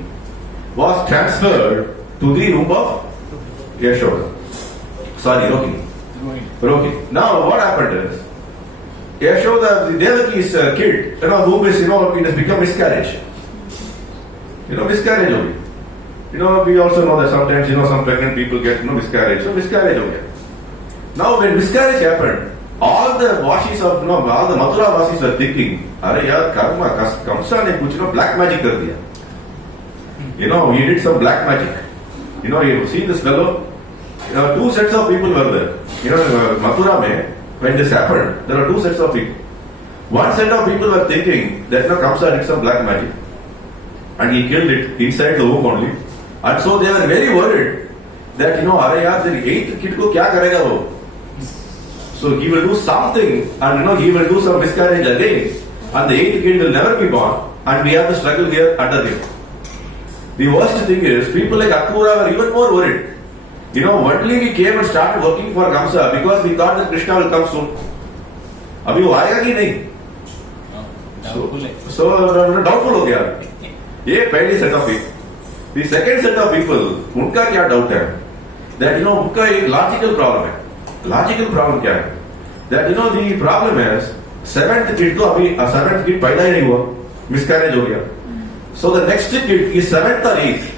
was transferred to the womb of Yashoda. Sorry, Rohini. Now what happened is, Yashoda, the Devaki's kid, womb is, it has become miscarriage. Miscarriage only. We also know that sometimes, some pregnant people get, miscarriage. So miscarriage only. Now when miscarriage happened, all the Vashis of, all the Mathura Vasis were thinking, Are yaar, karma, Kamsa ne kuch, black magic kar diya. He did some black magic. You see this fellow? 2 sets of people were there. Mathura mein, when this happened, there were 2 sets of people. One set of people were thinking that Kamsa did some black magic and he killed it inside the womb only. And so they were very worried that, Are yaar, the 8th kid ko kya karega wo? So he will do something and he will do some miscarriage again. And the 8th kid will never be born and we have to struggle here under him. The worst thing is, people like Akura were even more worried. Only we came and started working for Kamsa because we thought that Krishna will come soon. Abhi wo aayega ki nahi? So doubtful ho gaya. Ye pehli set of people. The second set of people, unka kya doubt hai? That unka ek logical problem hai. Logical problem kya hai? That the problem is 7th kid ko abhi 7th kid paida hi nahi hua. Miscarriage ho gaya. So the next kid is 7th or 8th.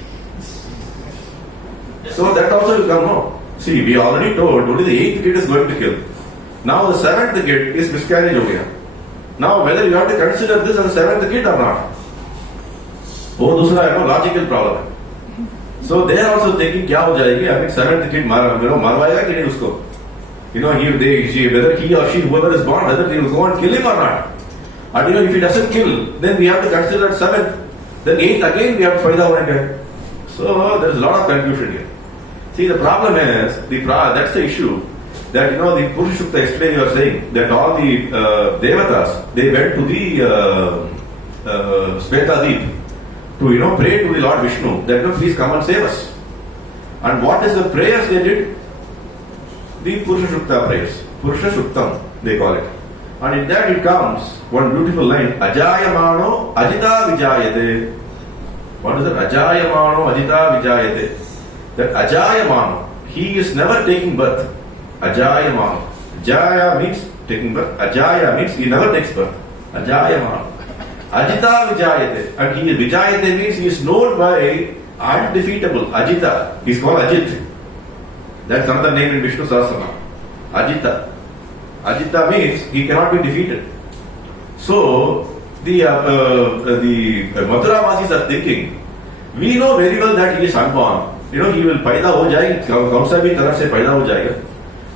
So that also will come no. See, we already told only the 8th kid is going to kill. Now the 7th kid is miscarriage ho gaya. Now whether you have to consider this as a 7th kid or not. वो दूसरा logical problem. So they are also thinking क्या हो जाएगी? I think 7th kid मारवाएगा कि नहीं उसको? Whether he or she, whoever is born, whether they will go and kill him or not. And if he doesn't kill, then we have to consider 7th. Then 8th again we have to find out again. So there is a lot of confusion here. See, the problem is that's the issue. That the Purusha Sukta yesterday you were saying that all the Devatas, they went to the Svetadeep to pray to the Lord Vishnu that please come and save us. And what is the prayers they did? The Purusha Sukta prayers. Purusha Suktam they call it. And in that it comes one beautiful line, Ajayamano Ajita Vijayate. What is it? Ajayamano Ajita Vijayate. That Ajayamano, he is never taking birth. Ajayamano. Jaya means taking birth. Ajaya means he never takes birth. Ajayamano. Ajita Vijayate. And he Vijayate means he is known by undefeatable. Ajita. He is called Ajit. That's another name in Vishnu Sahasranam. Ajita. Ajita means he cannot be defeated. So the Mathura Vasis are thinking, we know very well that he is unborn. He will paida ho jayega. Kamsa bhi taraf se paida ho jayega.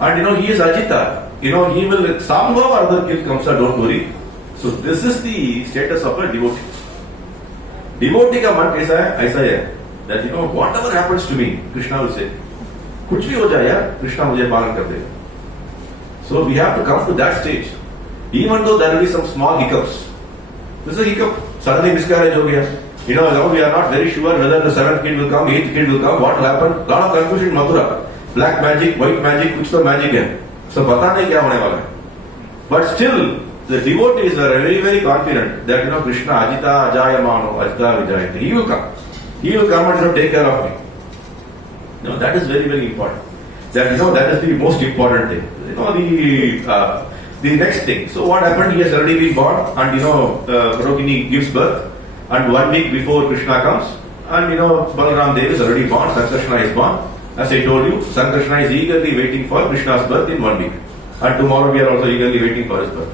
And he is Ajita. He will somehow or other kill Kamsa, don't worry. So this is the status of a devotee. Devotee ka man kaisa hai? Aisa hai. That whatever happens to me, Krishna will say, kuch bhi ho jaye yaar, Krishna mujhe palan kar dega. So we have to come to that stage. Even though there will be some small hiccups. This is a hiccup. Suddenly miscarriage ho gaya. Now we are not very sure whether the 7th kid will come, 8th kid will come, what will happen. Lot of confusion in Mathura. Black magic, white magic, kuch to magic hai. So pata nahi kya hone wala hai. But still, the devotees are very, very confident that Krishna Ajita Ajayamano Ajita Vijayate. He will come. He will come and take care of me. That is very, very important. That is the most important thing. the next thing. So what happened? He has already been born, and Rokini gives birth, and 1 week before Krishna comes, and Balaram Dev is already born, Sankrishna is born. As I told you, Sankrishna is eagerly waiting for Krishna's birth in 1 week. And tomorrow we are also eagerly waiting for his birth.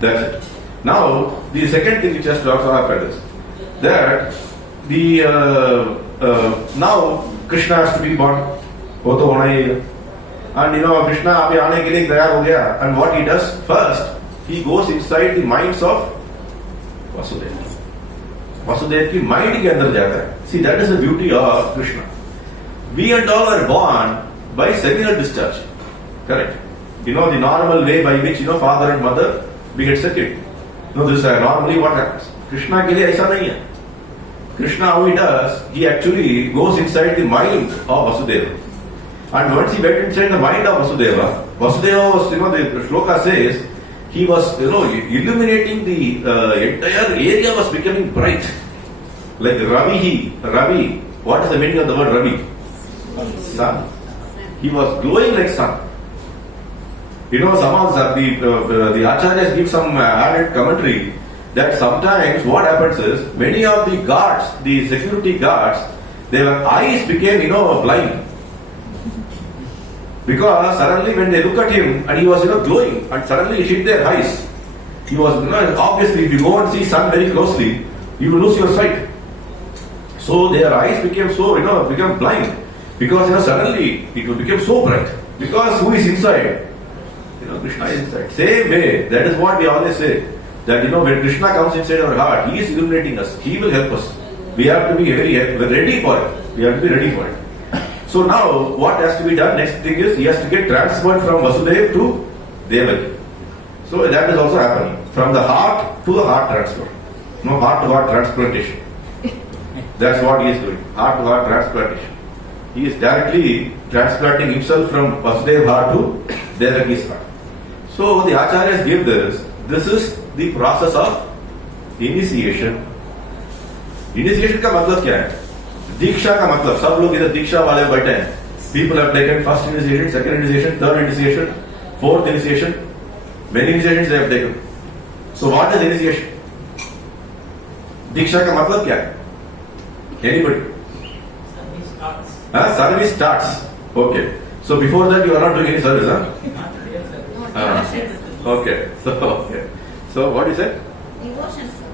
That's it. Now, the second thing which has to also happen is that now Krishna has to be born. And Krishna abhi aane ke liye tayar ho gaya. And what he does? First, he goes inside the minds of Vasudev. Vasudev ki mind ke andar jata hai. See, that is the beauty of Krishna. We and all are born by seminal discharge. Correct? The normal way by which, father and mother, we get second. This is normally what happens. Krishna ke liye aisa nahi hai. Krishna, how he does, he actually goes inside the mind of Vasudeva. And once he went inside the mind of Vasudeva was, the shloka says, he was, illuminating the entire area was becoming bright. Like Ravi, what is the meaning of the word Ravi? Sun. He was glowing like sun. Some of the acharyas give some added commentary that sometimes what happens is many of the guards, the security guards, their eyes became, blind. Because suddenly when they look at him and he was, glowing, and suddenly it hit their eyes. He was, obviously if you go and see sun very closely, you will lose your sight. So their eyes became so, become blind. Because, suddenly it became so bright. Because who is inside? Krishna is inside. Same way, that is what we always say. That, when Krishna comes inside our heart, he is illuminating us. He will help us. We have to be very ready for it. We have to be ready for it. So now, what has to be done? Next thing is, he has to get transferred from Vasudev to Devaki. So that is also happening. From the heart to the heart transfer. Heart to heart transplantation. That's what he is doing. Heart to heart transplantation. He is directly transplanting himself from Vasudeva heart to Devaki's heart. So the acharyas give this. This is the process of initiation. Initiation का मतलब क्या है? दीक्षा का मतलब, सब लोग इधर दीक्षा वाले बैठे हैं. People have taken first initiation, second initiation, third initiation, fourth initiation. Many initiations they have taken. So what is initiation? दीक्षा का मतलब क्या है? Anybody? Service starts. Okay. So before that you are not doing any service, huh? Okay. So what is it?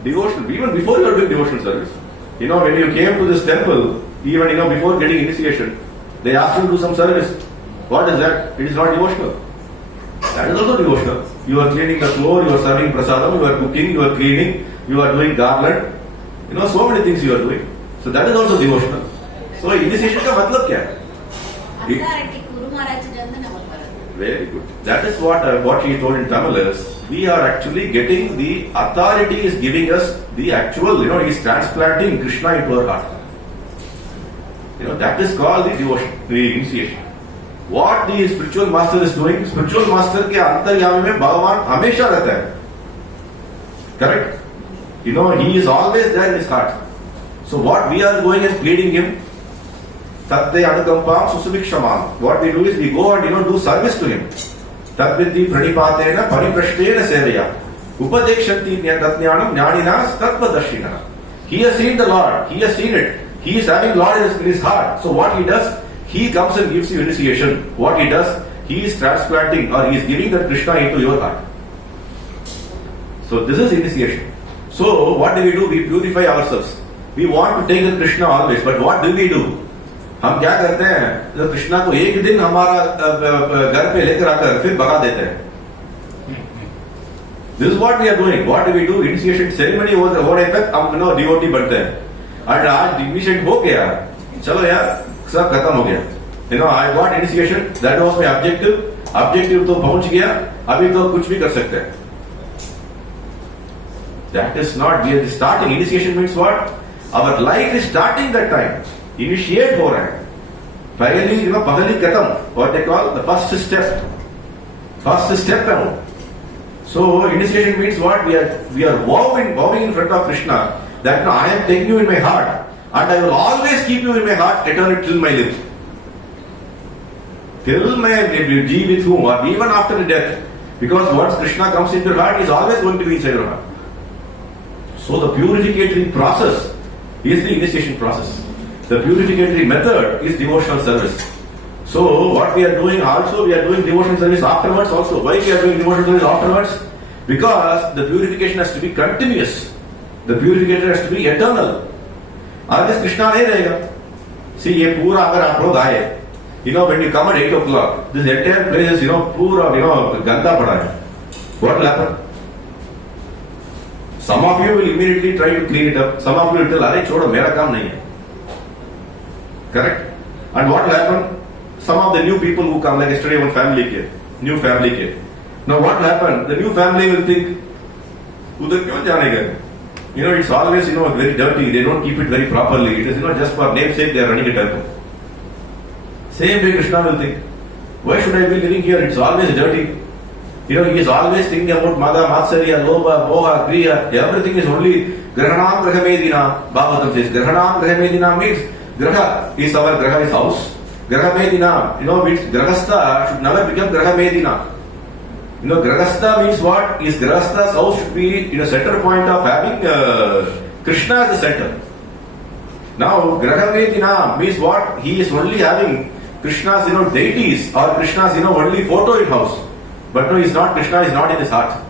Devotion. Even before you are doing devotional service. When you came to this temple, even before getting initiation, they asked you to do some service. What is that? It is not devotional. That is also devotional. You are cleaning the floor, you are serving prasadam, you are cooking, you are cleaning, you are doing garland. So many things you are doing. So that is also devotional. So initiation का मतलब क्या है? Very good. That is what he told in Tamil is, we are actually getting the authority is giving us the actual, he is transplanting Krishna into our heart. That is called the devotion, the initiation. What the spiritual master is doing, spiritual master के अंतर्यामी में भगवान हमेशा रहता है. Correct? He is always there in his heart. So what we are going and pleading him, Tatte Anukampam Susubikshamam. What we do is we go and do service to him. Tadvidhi Pranipatena Pariprashtena Sevaya. Upadekshanti Tatnyanam Jnaninas Tattvadarshina. He has seen the Lord, he has seen it. He is having Lord in his heart. So what he does, he comes and gives you initiation. What he does, he is transplanting or he is giving that Krishna into your heart. So this is initiation. So what do? We purify ourselves. We want to take the Krishna always, but what do? हम क्या करते हैं? तो कृष्णा को एक दिन हमारा घर पे लेकर आकर फिर भगा देते हैं. This is what we are doing. What do? Initiation ceremony होने तक हम devotee बनते हैं. और आज initiation हो गया, चलो यार सब खत्म हो गया. I got initiation. That was my objective. Objective तो पहुंच गया. अभी तो कुछ भी कर सकते हैं. That is not the starting. Initiation means what? Our life is starting that time. Initiate हो रहा है. Pahali katham. What they call the first step. First step है वो. So initiation means what? We are vowing in front of Krishna that I am taking you in my heart and I will always keep you in my heart eternally till my life. Till my जीवित हूँ और even after the death, Because once Krishna comes into your heart, he is always going to be inside your heart. So the purificatory process is the initiation process. The purificatory method is devotional service. So what we are doing also, we are doing devotional service afterwards also. Why we are doing devotional service afterwards? Because the purification has to be continuous. The purification has to be eternal. Otherwise Krishna nahi rahega. See, ye pura agar aap log aaye, when you come at 8 o'clock, this entire place is, pura, ganda pada hai. What will happen? Some of you will immediately try to clean it up. Some of you will tell, "Arey, chodo, mera kaam nahi hai." Correct? And what will happen? Some of the new people who come, like yesterday, one family came, new family came. Now what will happen? The new family will think, "Udhar kyon jane gaye?" It's always, very dirty. They don't keep it very properly. It is, just for namesake they are running a temple. Same way Krishna will think, why should I be living here? It's always dirty. He is always thinking about Mada, Matsarya, Loba, Moha, Kriya. Everything is only Grahanam Grahamedina. Bhagavatam says, Grahanam Grahamedina means Graha is our Graha is house. Grahamedina, means Grahastha should never become Grahamedina. Grahastha means what? Is Grahastha's house should be in a center point of having Krishna as the center. Now, Grahamedina means what? He is only having Krishna's, deities or Krishna's, only photo in house. But no, he's not. Krishna is not in his heart.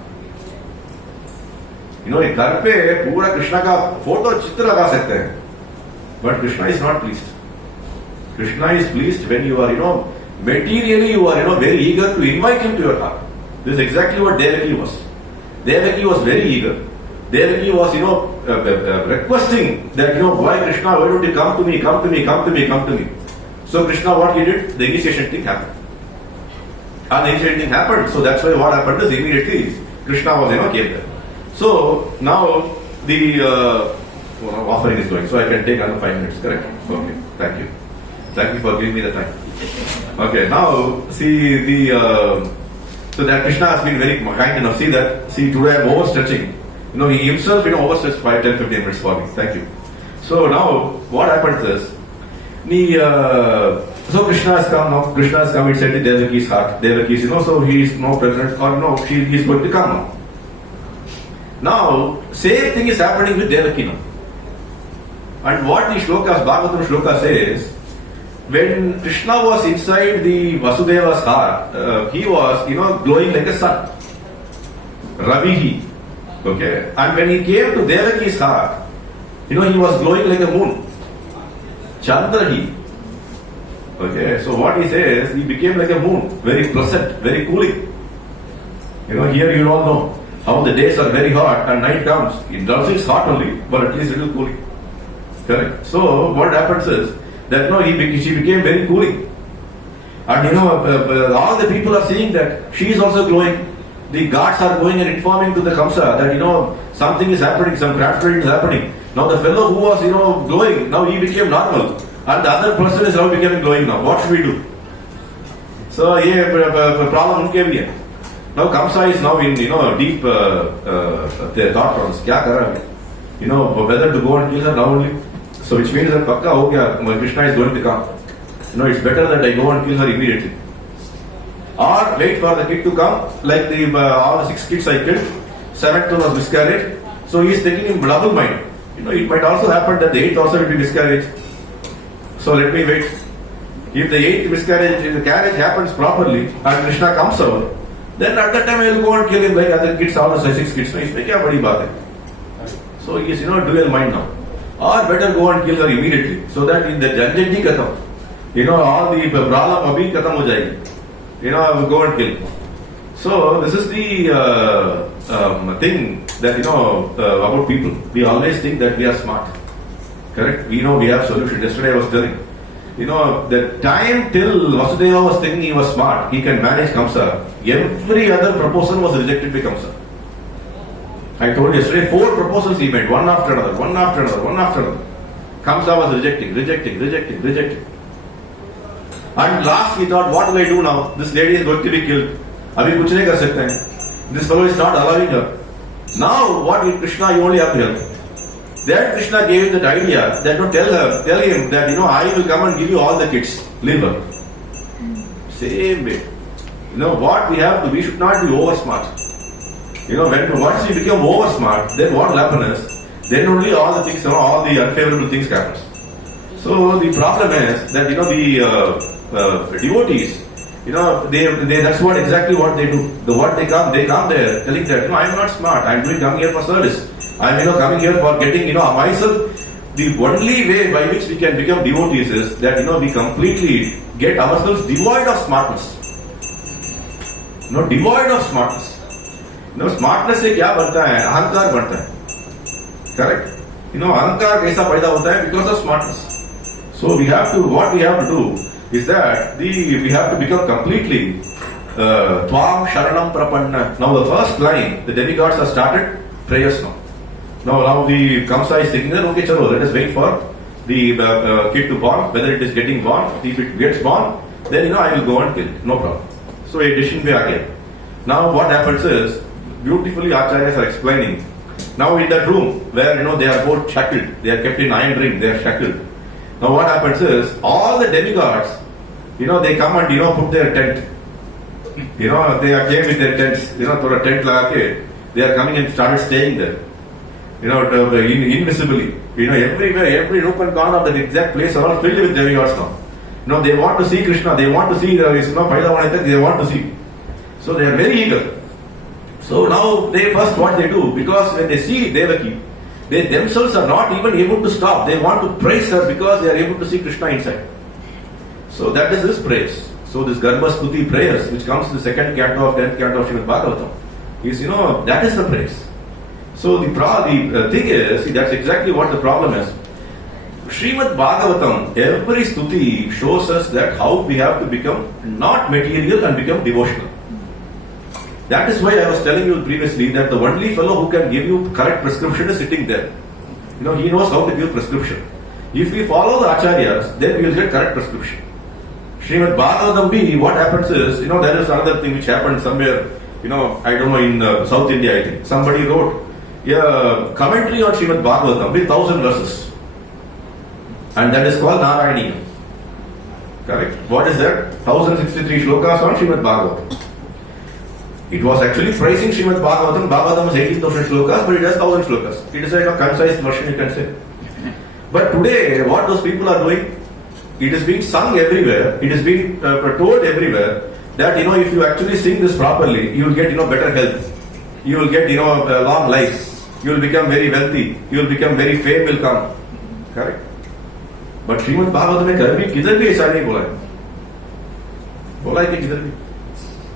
एक घर पे पूरा कृष्णा का photo चित्र लगा सकते हैं, but Krishna is not pleased. Krishna is pleased when you are, materially you are, very eager to invite him to your heart. This is exactly what Devaki was. Devaki was very eager. Devaki was, requesting that, why Krishna, why don't you come to me, come to me, come to me, come to me. So Krishna, what he did, the initiation thing happened. And the initiation thing happened, so that's why what happened is immediately Krishna was, came there. So now the offering is going, so I can take another 5 minutes, correct? Okay, thank you. Thank you for giving me the time. Okay, now see so that Krishna has been very kind enough. See today I'm overstretching. He himself, overstretched 5, 10, 15 minutes for me. Thank you. So now what happens is, so Krishna has come now. Krishna has come inside the Devaki's heart. Devaki's, so he is now present, or he is going to come now. Now, same thing is happening with Devaki now. And what the shlokas, Bhagavatam shloka says, when Krishna was inside the Vasudeva's heart, he was, glowing like a sun. Ravihi. Okay. And when he came to Devaki's heart, he was glowing like a moon. Chandrahi. Okay. So what he says, he became like a moon. Very pleasant, very cooling. Here you all know how the days are very hot and night comes. It also is hot only, but at least it will cooling. Correct. So what happens is that she became very cooling. And all the people are seeing that she is also glowing. The guards are going and informing to the Kamsa that something is happening, some craft is happening. Now the fellow who was glowing, now he became normal. And the other person is now becoming glowing now. What should we do? So ये problem उनके भी है. Now Kamsa is now in deep thought process. क्या कर रहा है? Whether to go and kill her now only. So which means that पक्का हो गया. Krishna is going to come. It's better that I go and kill her immediately. Or wait for the kid to come. Like all the 6 kids I killed, 7th one was miscarriage. So he is taking in double mind. It might also happen that the 8th also will be miscarriage. So let me wait. If the 8th miscarriage, if the carriage happens properly and Krishna comes out, then at that time I will go and kill him like other kids, all the 6 kids. इसमें क्या बड़ी बात है? So he is dual mind now. Or better go and kill her immediately, so that in the janjati katham, all the problem abhi katham ho jayegi. I will go and kill. So this is the thing that about people. We always think that we are smart. Correct? We know we have solution. Yesterday I was telling. The time till Vasudeva was thinking he was smart, he can manage Kamsa. Every other proposal was rejected by Kamsa. I told you yesterday 4 proposals he made, one after another, one after another, one after another. Kamsa was rejecting. And last he thought, what will I do now? This lady is going to be killed. Abhi kuch nahi kar sakte hain. This fellow is not allowing her. Now what with Krishna, you only have to help. Then Krishna gave him that idea that tell him that I will come and give you all the kids. Leave her. Same way. What we have to, we should not be over smart. Once you become over smart, then what will happen is, then only all the things, all the unfavorable things happens. So the problem is that, the devotees, that's what exactly what they do. They come there telling that, I am not smart, I am coming here for service. I am, coming here for getting, myself. The only way by which we can become devotees is that, we completely get ourselves devoid of smartness. Devoid of smartness. Smartness से क्या बनता है? अहंकार बनता है. Correct? अहंकार कैसा पैदा होता है? Because of smartness. So what we have to do is that we have to become completely Tvam Sharanam Prapanna. Now the first line, the demigods have started prayers now. Now the Kamsa is thinking that, okay, chalo, let us wait for the kid to born, whether it is getting born. If it gets born, then I will go and kill. No problem. So a decision be again. Now what happens is, beautifully Acharyas are explaining. Now in that room where they are both shackled, they are kept in iron ring, they are shackled. Now what happens is, all the demigods, they come and put their tent. They are came with their tents. For a tent lagake, they are coming and started staying there. Invisibly. Everywhere, every nook and corner of that exact place are all filled with demigods now. They want to see Krishna, they want to see they want to see. So they are very eager. So now what they do, because when they see Devaki, they themselves are not even able to stop. They want to praise her because they are able to see Krishna inside. So that is his praise. So this Garbha Stuti prayers, which comes in the second canto of 10th canto of Srimad Bhagavatam, is that is the praise. So the thing is, that's exactly what the problem is. Srimad Bhagavatam, every stuti shows us that how we have to become not material and become devotional. That is why I was telling you previously that the only fellow who can give you correct prescription is sitting there. He knows how to give prescription. If we follow the acharyas, then we will get correct prescription. Srimad Bhagavatam, what happens is, there is another thing which happened somewhere, I don't know, in South India, I think. Somebody wrote a commentary on Srimad Bhagavatam with 1000 verses. And that is called Narayaniya. Correct? What is that? 1063 shlokas on Srimad Bhagavatam. It was actually praising Srimad Bhagavatam. Bhagavatam is 18,000 shlokas, but it has 1000 shlokas. It is a concise version, you can say. But today, what those people are doing, it is being sung everywhere. It is being told everywhere that, if you actually sing this properly, you will get, better health. You will get, a long life. You will become very wealthy. You will become very fame will come. Correct? But Srimad Bhagavatam में कभी किधर भी ऐसा नहीं बोला है कि किधर भी.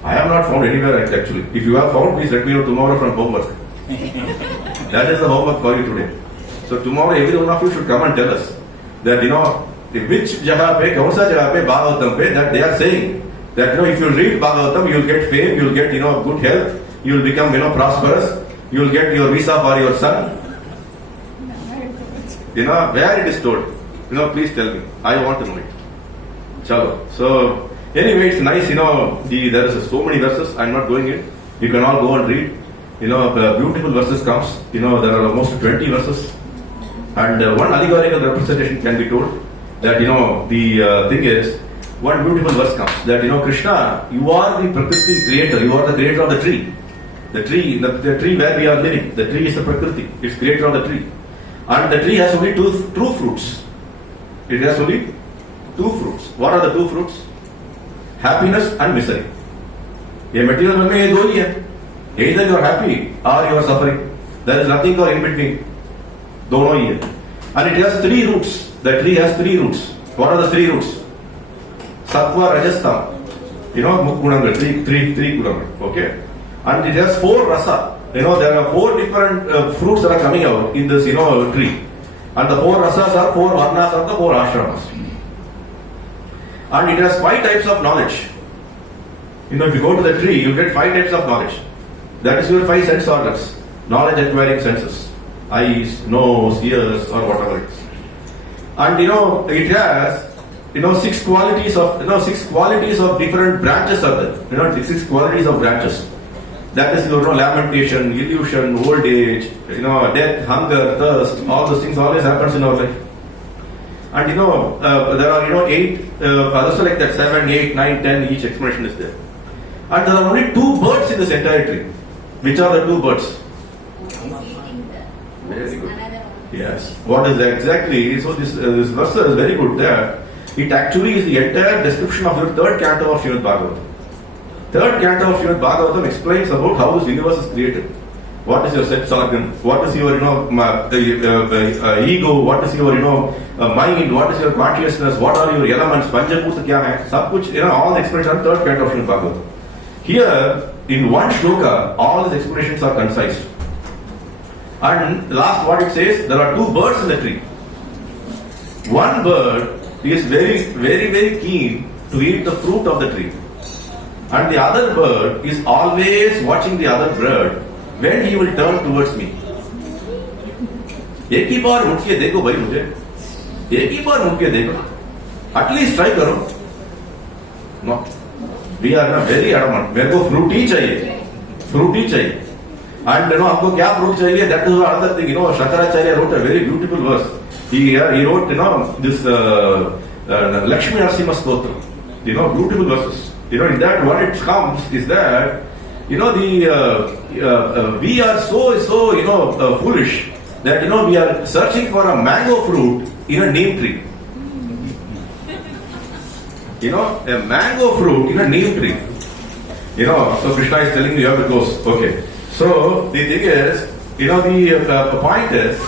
I have not found anywhere actually. If you have found, please let me know tomorrow from homework. That is the homework for you today. So tomorrow every one of you should come and tell us that which jagah pe, kaun sa jagah pe, Bhagavatam pe, that they are saying that if you read Bhagavatam, you will get fame, you will get good health, you will become prosperous, you will get your visa for your son. Where it is told. Please tell me. I want to know it. Chalo. So anyway, it's nice. There is so many verses. I'm not going in. You can all go and read. The beautiful verses comes. There are almost 20 verses, and one allegorical representation can be told. That the thing is, one beautiful verse comes that Krishna, you are the Prakriti creator. You are the creator of the tree. The tree where we are living. The tree is the Prakriti. It's creator of the tree, and the tree has only two fruits. It has only two fruits. What are the two fruits? Happiness and misery. ये material में ये दो ही है. Either you are happy or you are suffering. There is nothing or in between. दोनों ही है. And it has three roots. The tree has three roots. What are the three roots? Sattva, Rajas, Tam. Gunangal. Three Gunangal. Okay. And it has four rasa. There are four different fruits that are coming out in this tree. And the four rasas are four varnas of the four ashramas. And it has 5 types of knowledge. If you go to the tree, you get 5 types of knowledge. That is your 5 sense organs. Knowledge acquiring senses. Eyes, nose, ears, or whatever it is. And it has 6 qualities of different branches of that. 6 qualities of branches. That is lamentation, illusion, old age, death, hunger, thirst, all those things always happens in our life. And there are 8, others like that, 7, 8, 9, 10, each explanation is there. And there are only 2 birds in this entire tree. Which are the 2 birds? Very good. Yes. What is that exactly? So this verse is very good there. It actually is the entire description of your 3rd canto of Srimad Bhagavatam. 3rd canto of Srimad Bhagavatam explains about how this universe is created. What is your sex organ? What is your ego? What is your mind? What is your consciousness? What are your elements? Panchabhuta kya hai? Sab kuch, all the explanations are 3rd canto of Srimad Bhagavatam. Here, in one shloka, all these explanations are concise. And last, what it says, there are 2 birds in the tree. One bird is very, very, very keen to eat the fruit of the tree. And the other bird is always watching the other bird when he will turn towards me. एक ही बार मुड़ के देखो भाई मुझे, एक ही बार मुड़ के देखो, एटलीस्ट ट्राई करो. No, we are not very adamant. मेरे को फ्रूट ही चाहिए, फ्रूट ही चाहिए. And हमको क्या फ्रूट चाहिए? That is another thing. Shankaracharya wrote a very beautiful verse. He wrote this Lakshmi Narasimha Stotra. Beautiful verses. In that what it comes is that we are so foolish that we are searching for a mango fruit in a neem tree. A mango fruit in a neem tree. So Krishna is telling you have to go. Okay. So the thing is, the point is,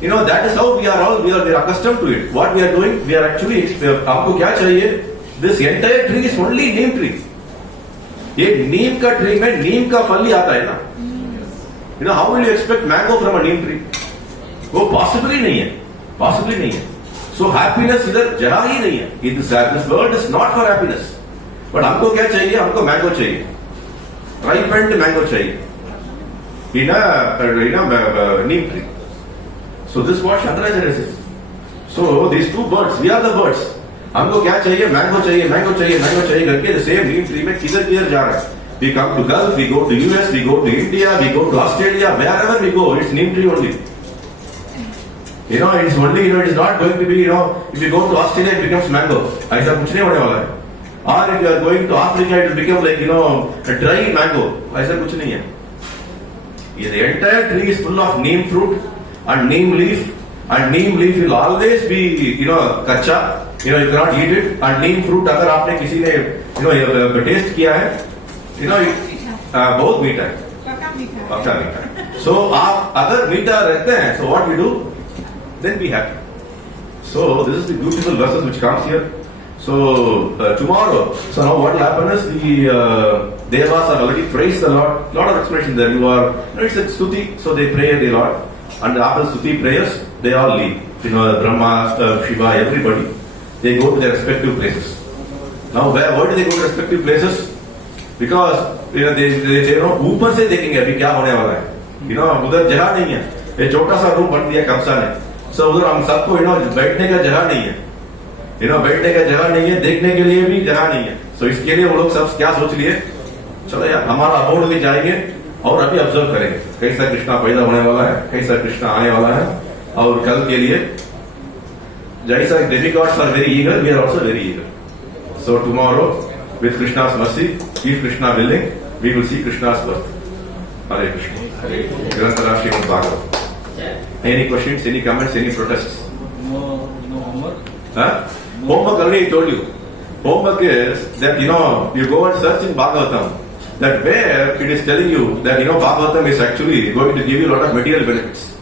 that is how we are accustomed to it. What we are doing, we are actually, आपको क्या चाहिए? This entire tree is only neem tree. ये नीम का tree में नीम का फल ही आता है ना. How will you expect mango from a neem tree? वो possible ही नहीं है, possible ही नहीं है. So happiness इधर जरा ही नहीं है. This world is not for happiness. But हमको क्या चाहिए? हमको mango चाहिए, ripened mango चाहिए. In a neem tree. So this is what Shankaracharya says. So these 2 birds, we are the birds. हमको क्या चाहिए? मैंगो चाहिए, मैंगो चाहिए, मैंगो चाहिए करके the same neem tree में किधर जा रहा है? We come to Gulf, we go to US, we go to India, we go to Australia, wherever we go, it's neem tree only. It's only, it is not going to be, if you go to Australia, it becomes mango. ऐसा कुछ नहीं होने वाला है. Or if you are going to Africa, it will become like, a dry mango. ऐसा कुछ नहीं है. The entire tree is full of neem fruit and neem leaf, and neem leaf will always be, kacha. You cannot eat it. And neem fruit, अगर आपने किसी ने taste किया है, बहुत मीठा है, पक्का मीठा है. So आप अगर मीठा रहते हैं, so what we do? Then be happy. So this is the beautiful verses which comes here. So tomorrow, so now what will happen is the Devas have already praised the Lord. Lot of explanation there. It's a stuti, so they pray the Lord. And after stuti prayers, they all leave. Brahma, Shiva, everybody. They go to their respective places. Now where do they go to respective places? Because they ऊपर से देखेंगे अभी क्या होने वाला है. उधर जगह नहीं है. ये छोटा सा रूम बन दिया कंसा ने. So उधर हम सबको बैठने का जगह नहीं है. बैठने का जगह नहीं है, देखने के लिए भी जगह नहीं है. So इसके लिए वो लोग सब क्या सोच लिए? चलो यार हमारा अबोर्ड भी जाएंगे और अभी ऑब्जर्व करेंगे कैसा कृष्णा पैदा होने वाला है, कैसा कृष्णा आने वाला है. और कल के लिए जैसा demigods are very eager, we are also very eager. So tomorrow, with Krishna's mercy, if Krishna willing, we will see Krishna's birth. Hare Krishna. Grantara Srimad Bhagavatam. Any questions, any comments, any protests? No homework? Homework already told you. Homework is that you go and search in Bhagavatam, that where it is telling you that Bhagavatam is actually going to give you a lot of material benefits.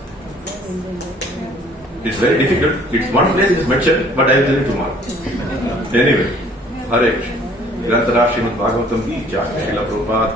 It's very difficult. It's one place it is mentioned, but I will tell you tomorrow. Anyway, Hare Krishna. Grantara Srimad Bhagavatam ki Jai, Srila Prabhupada ki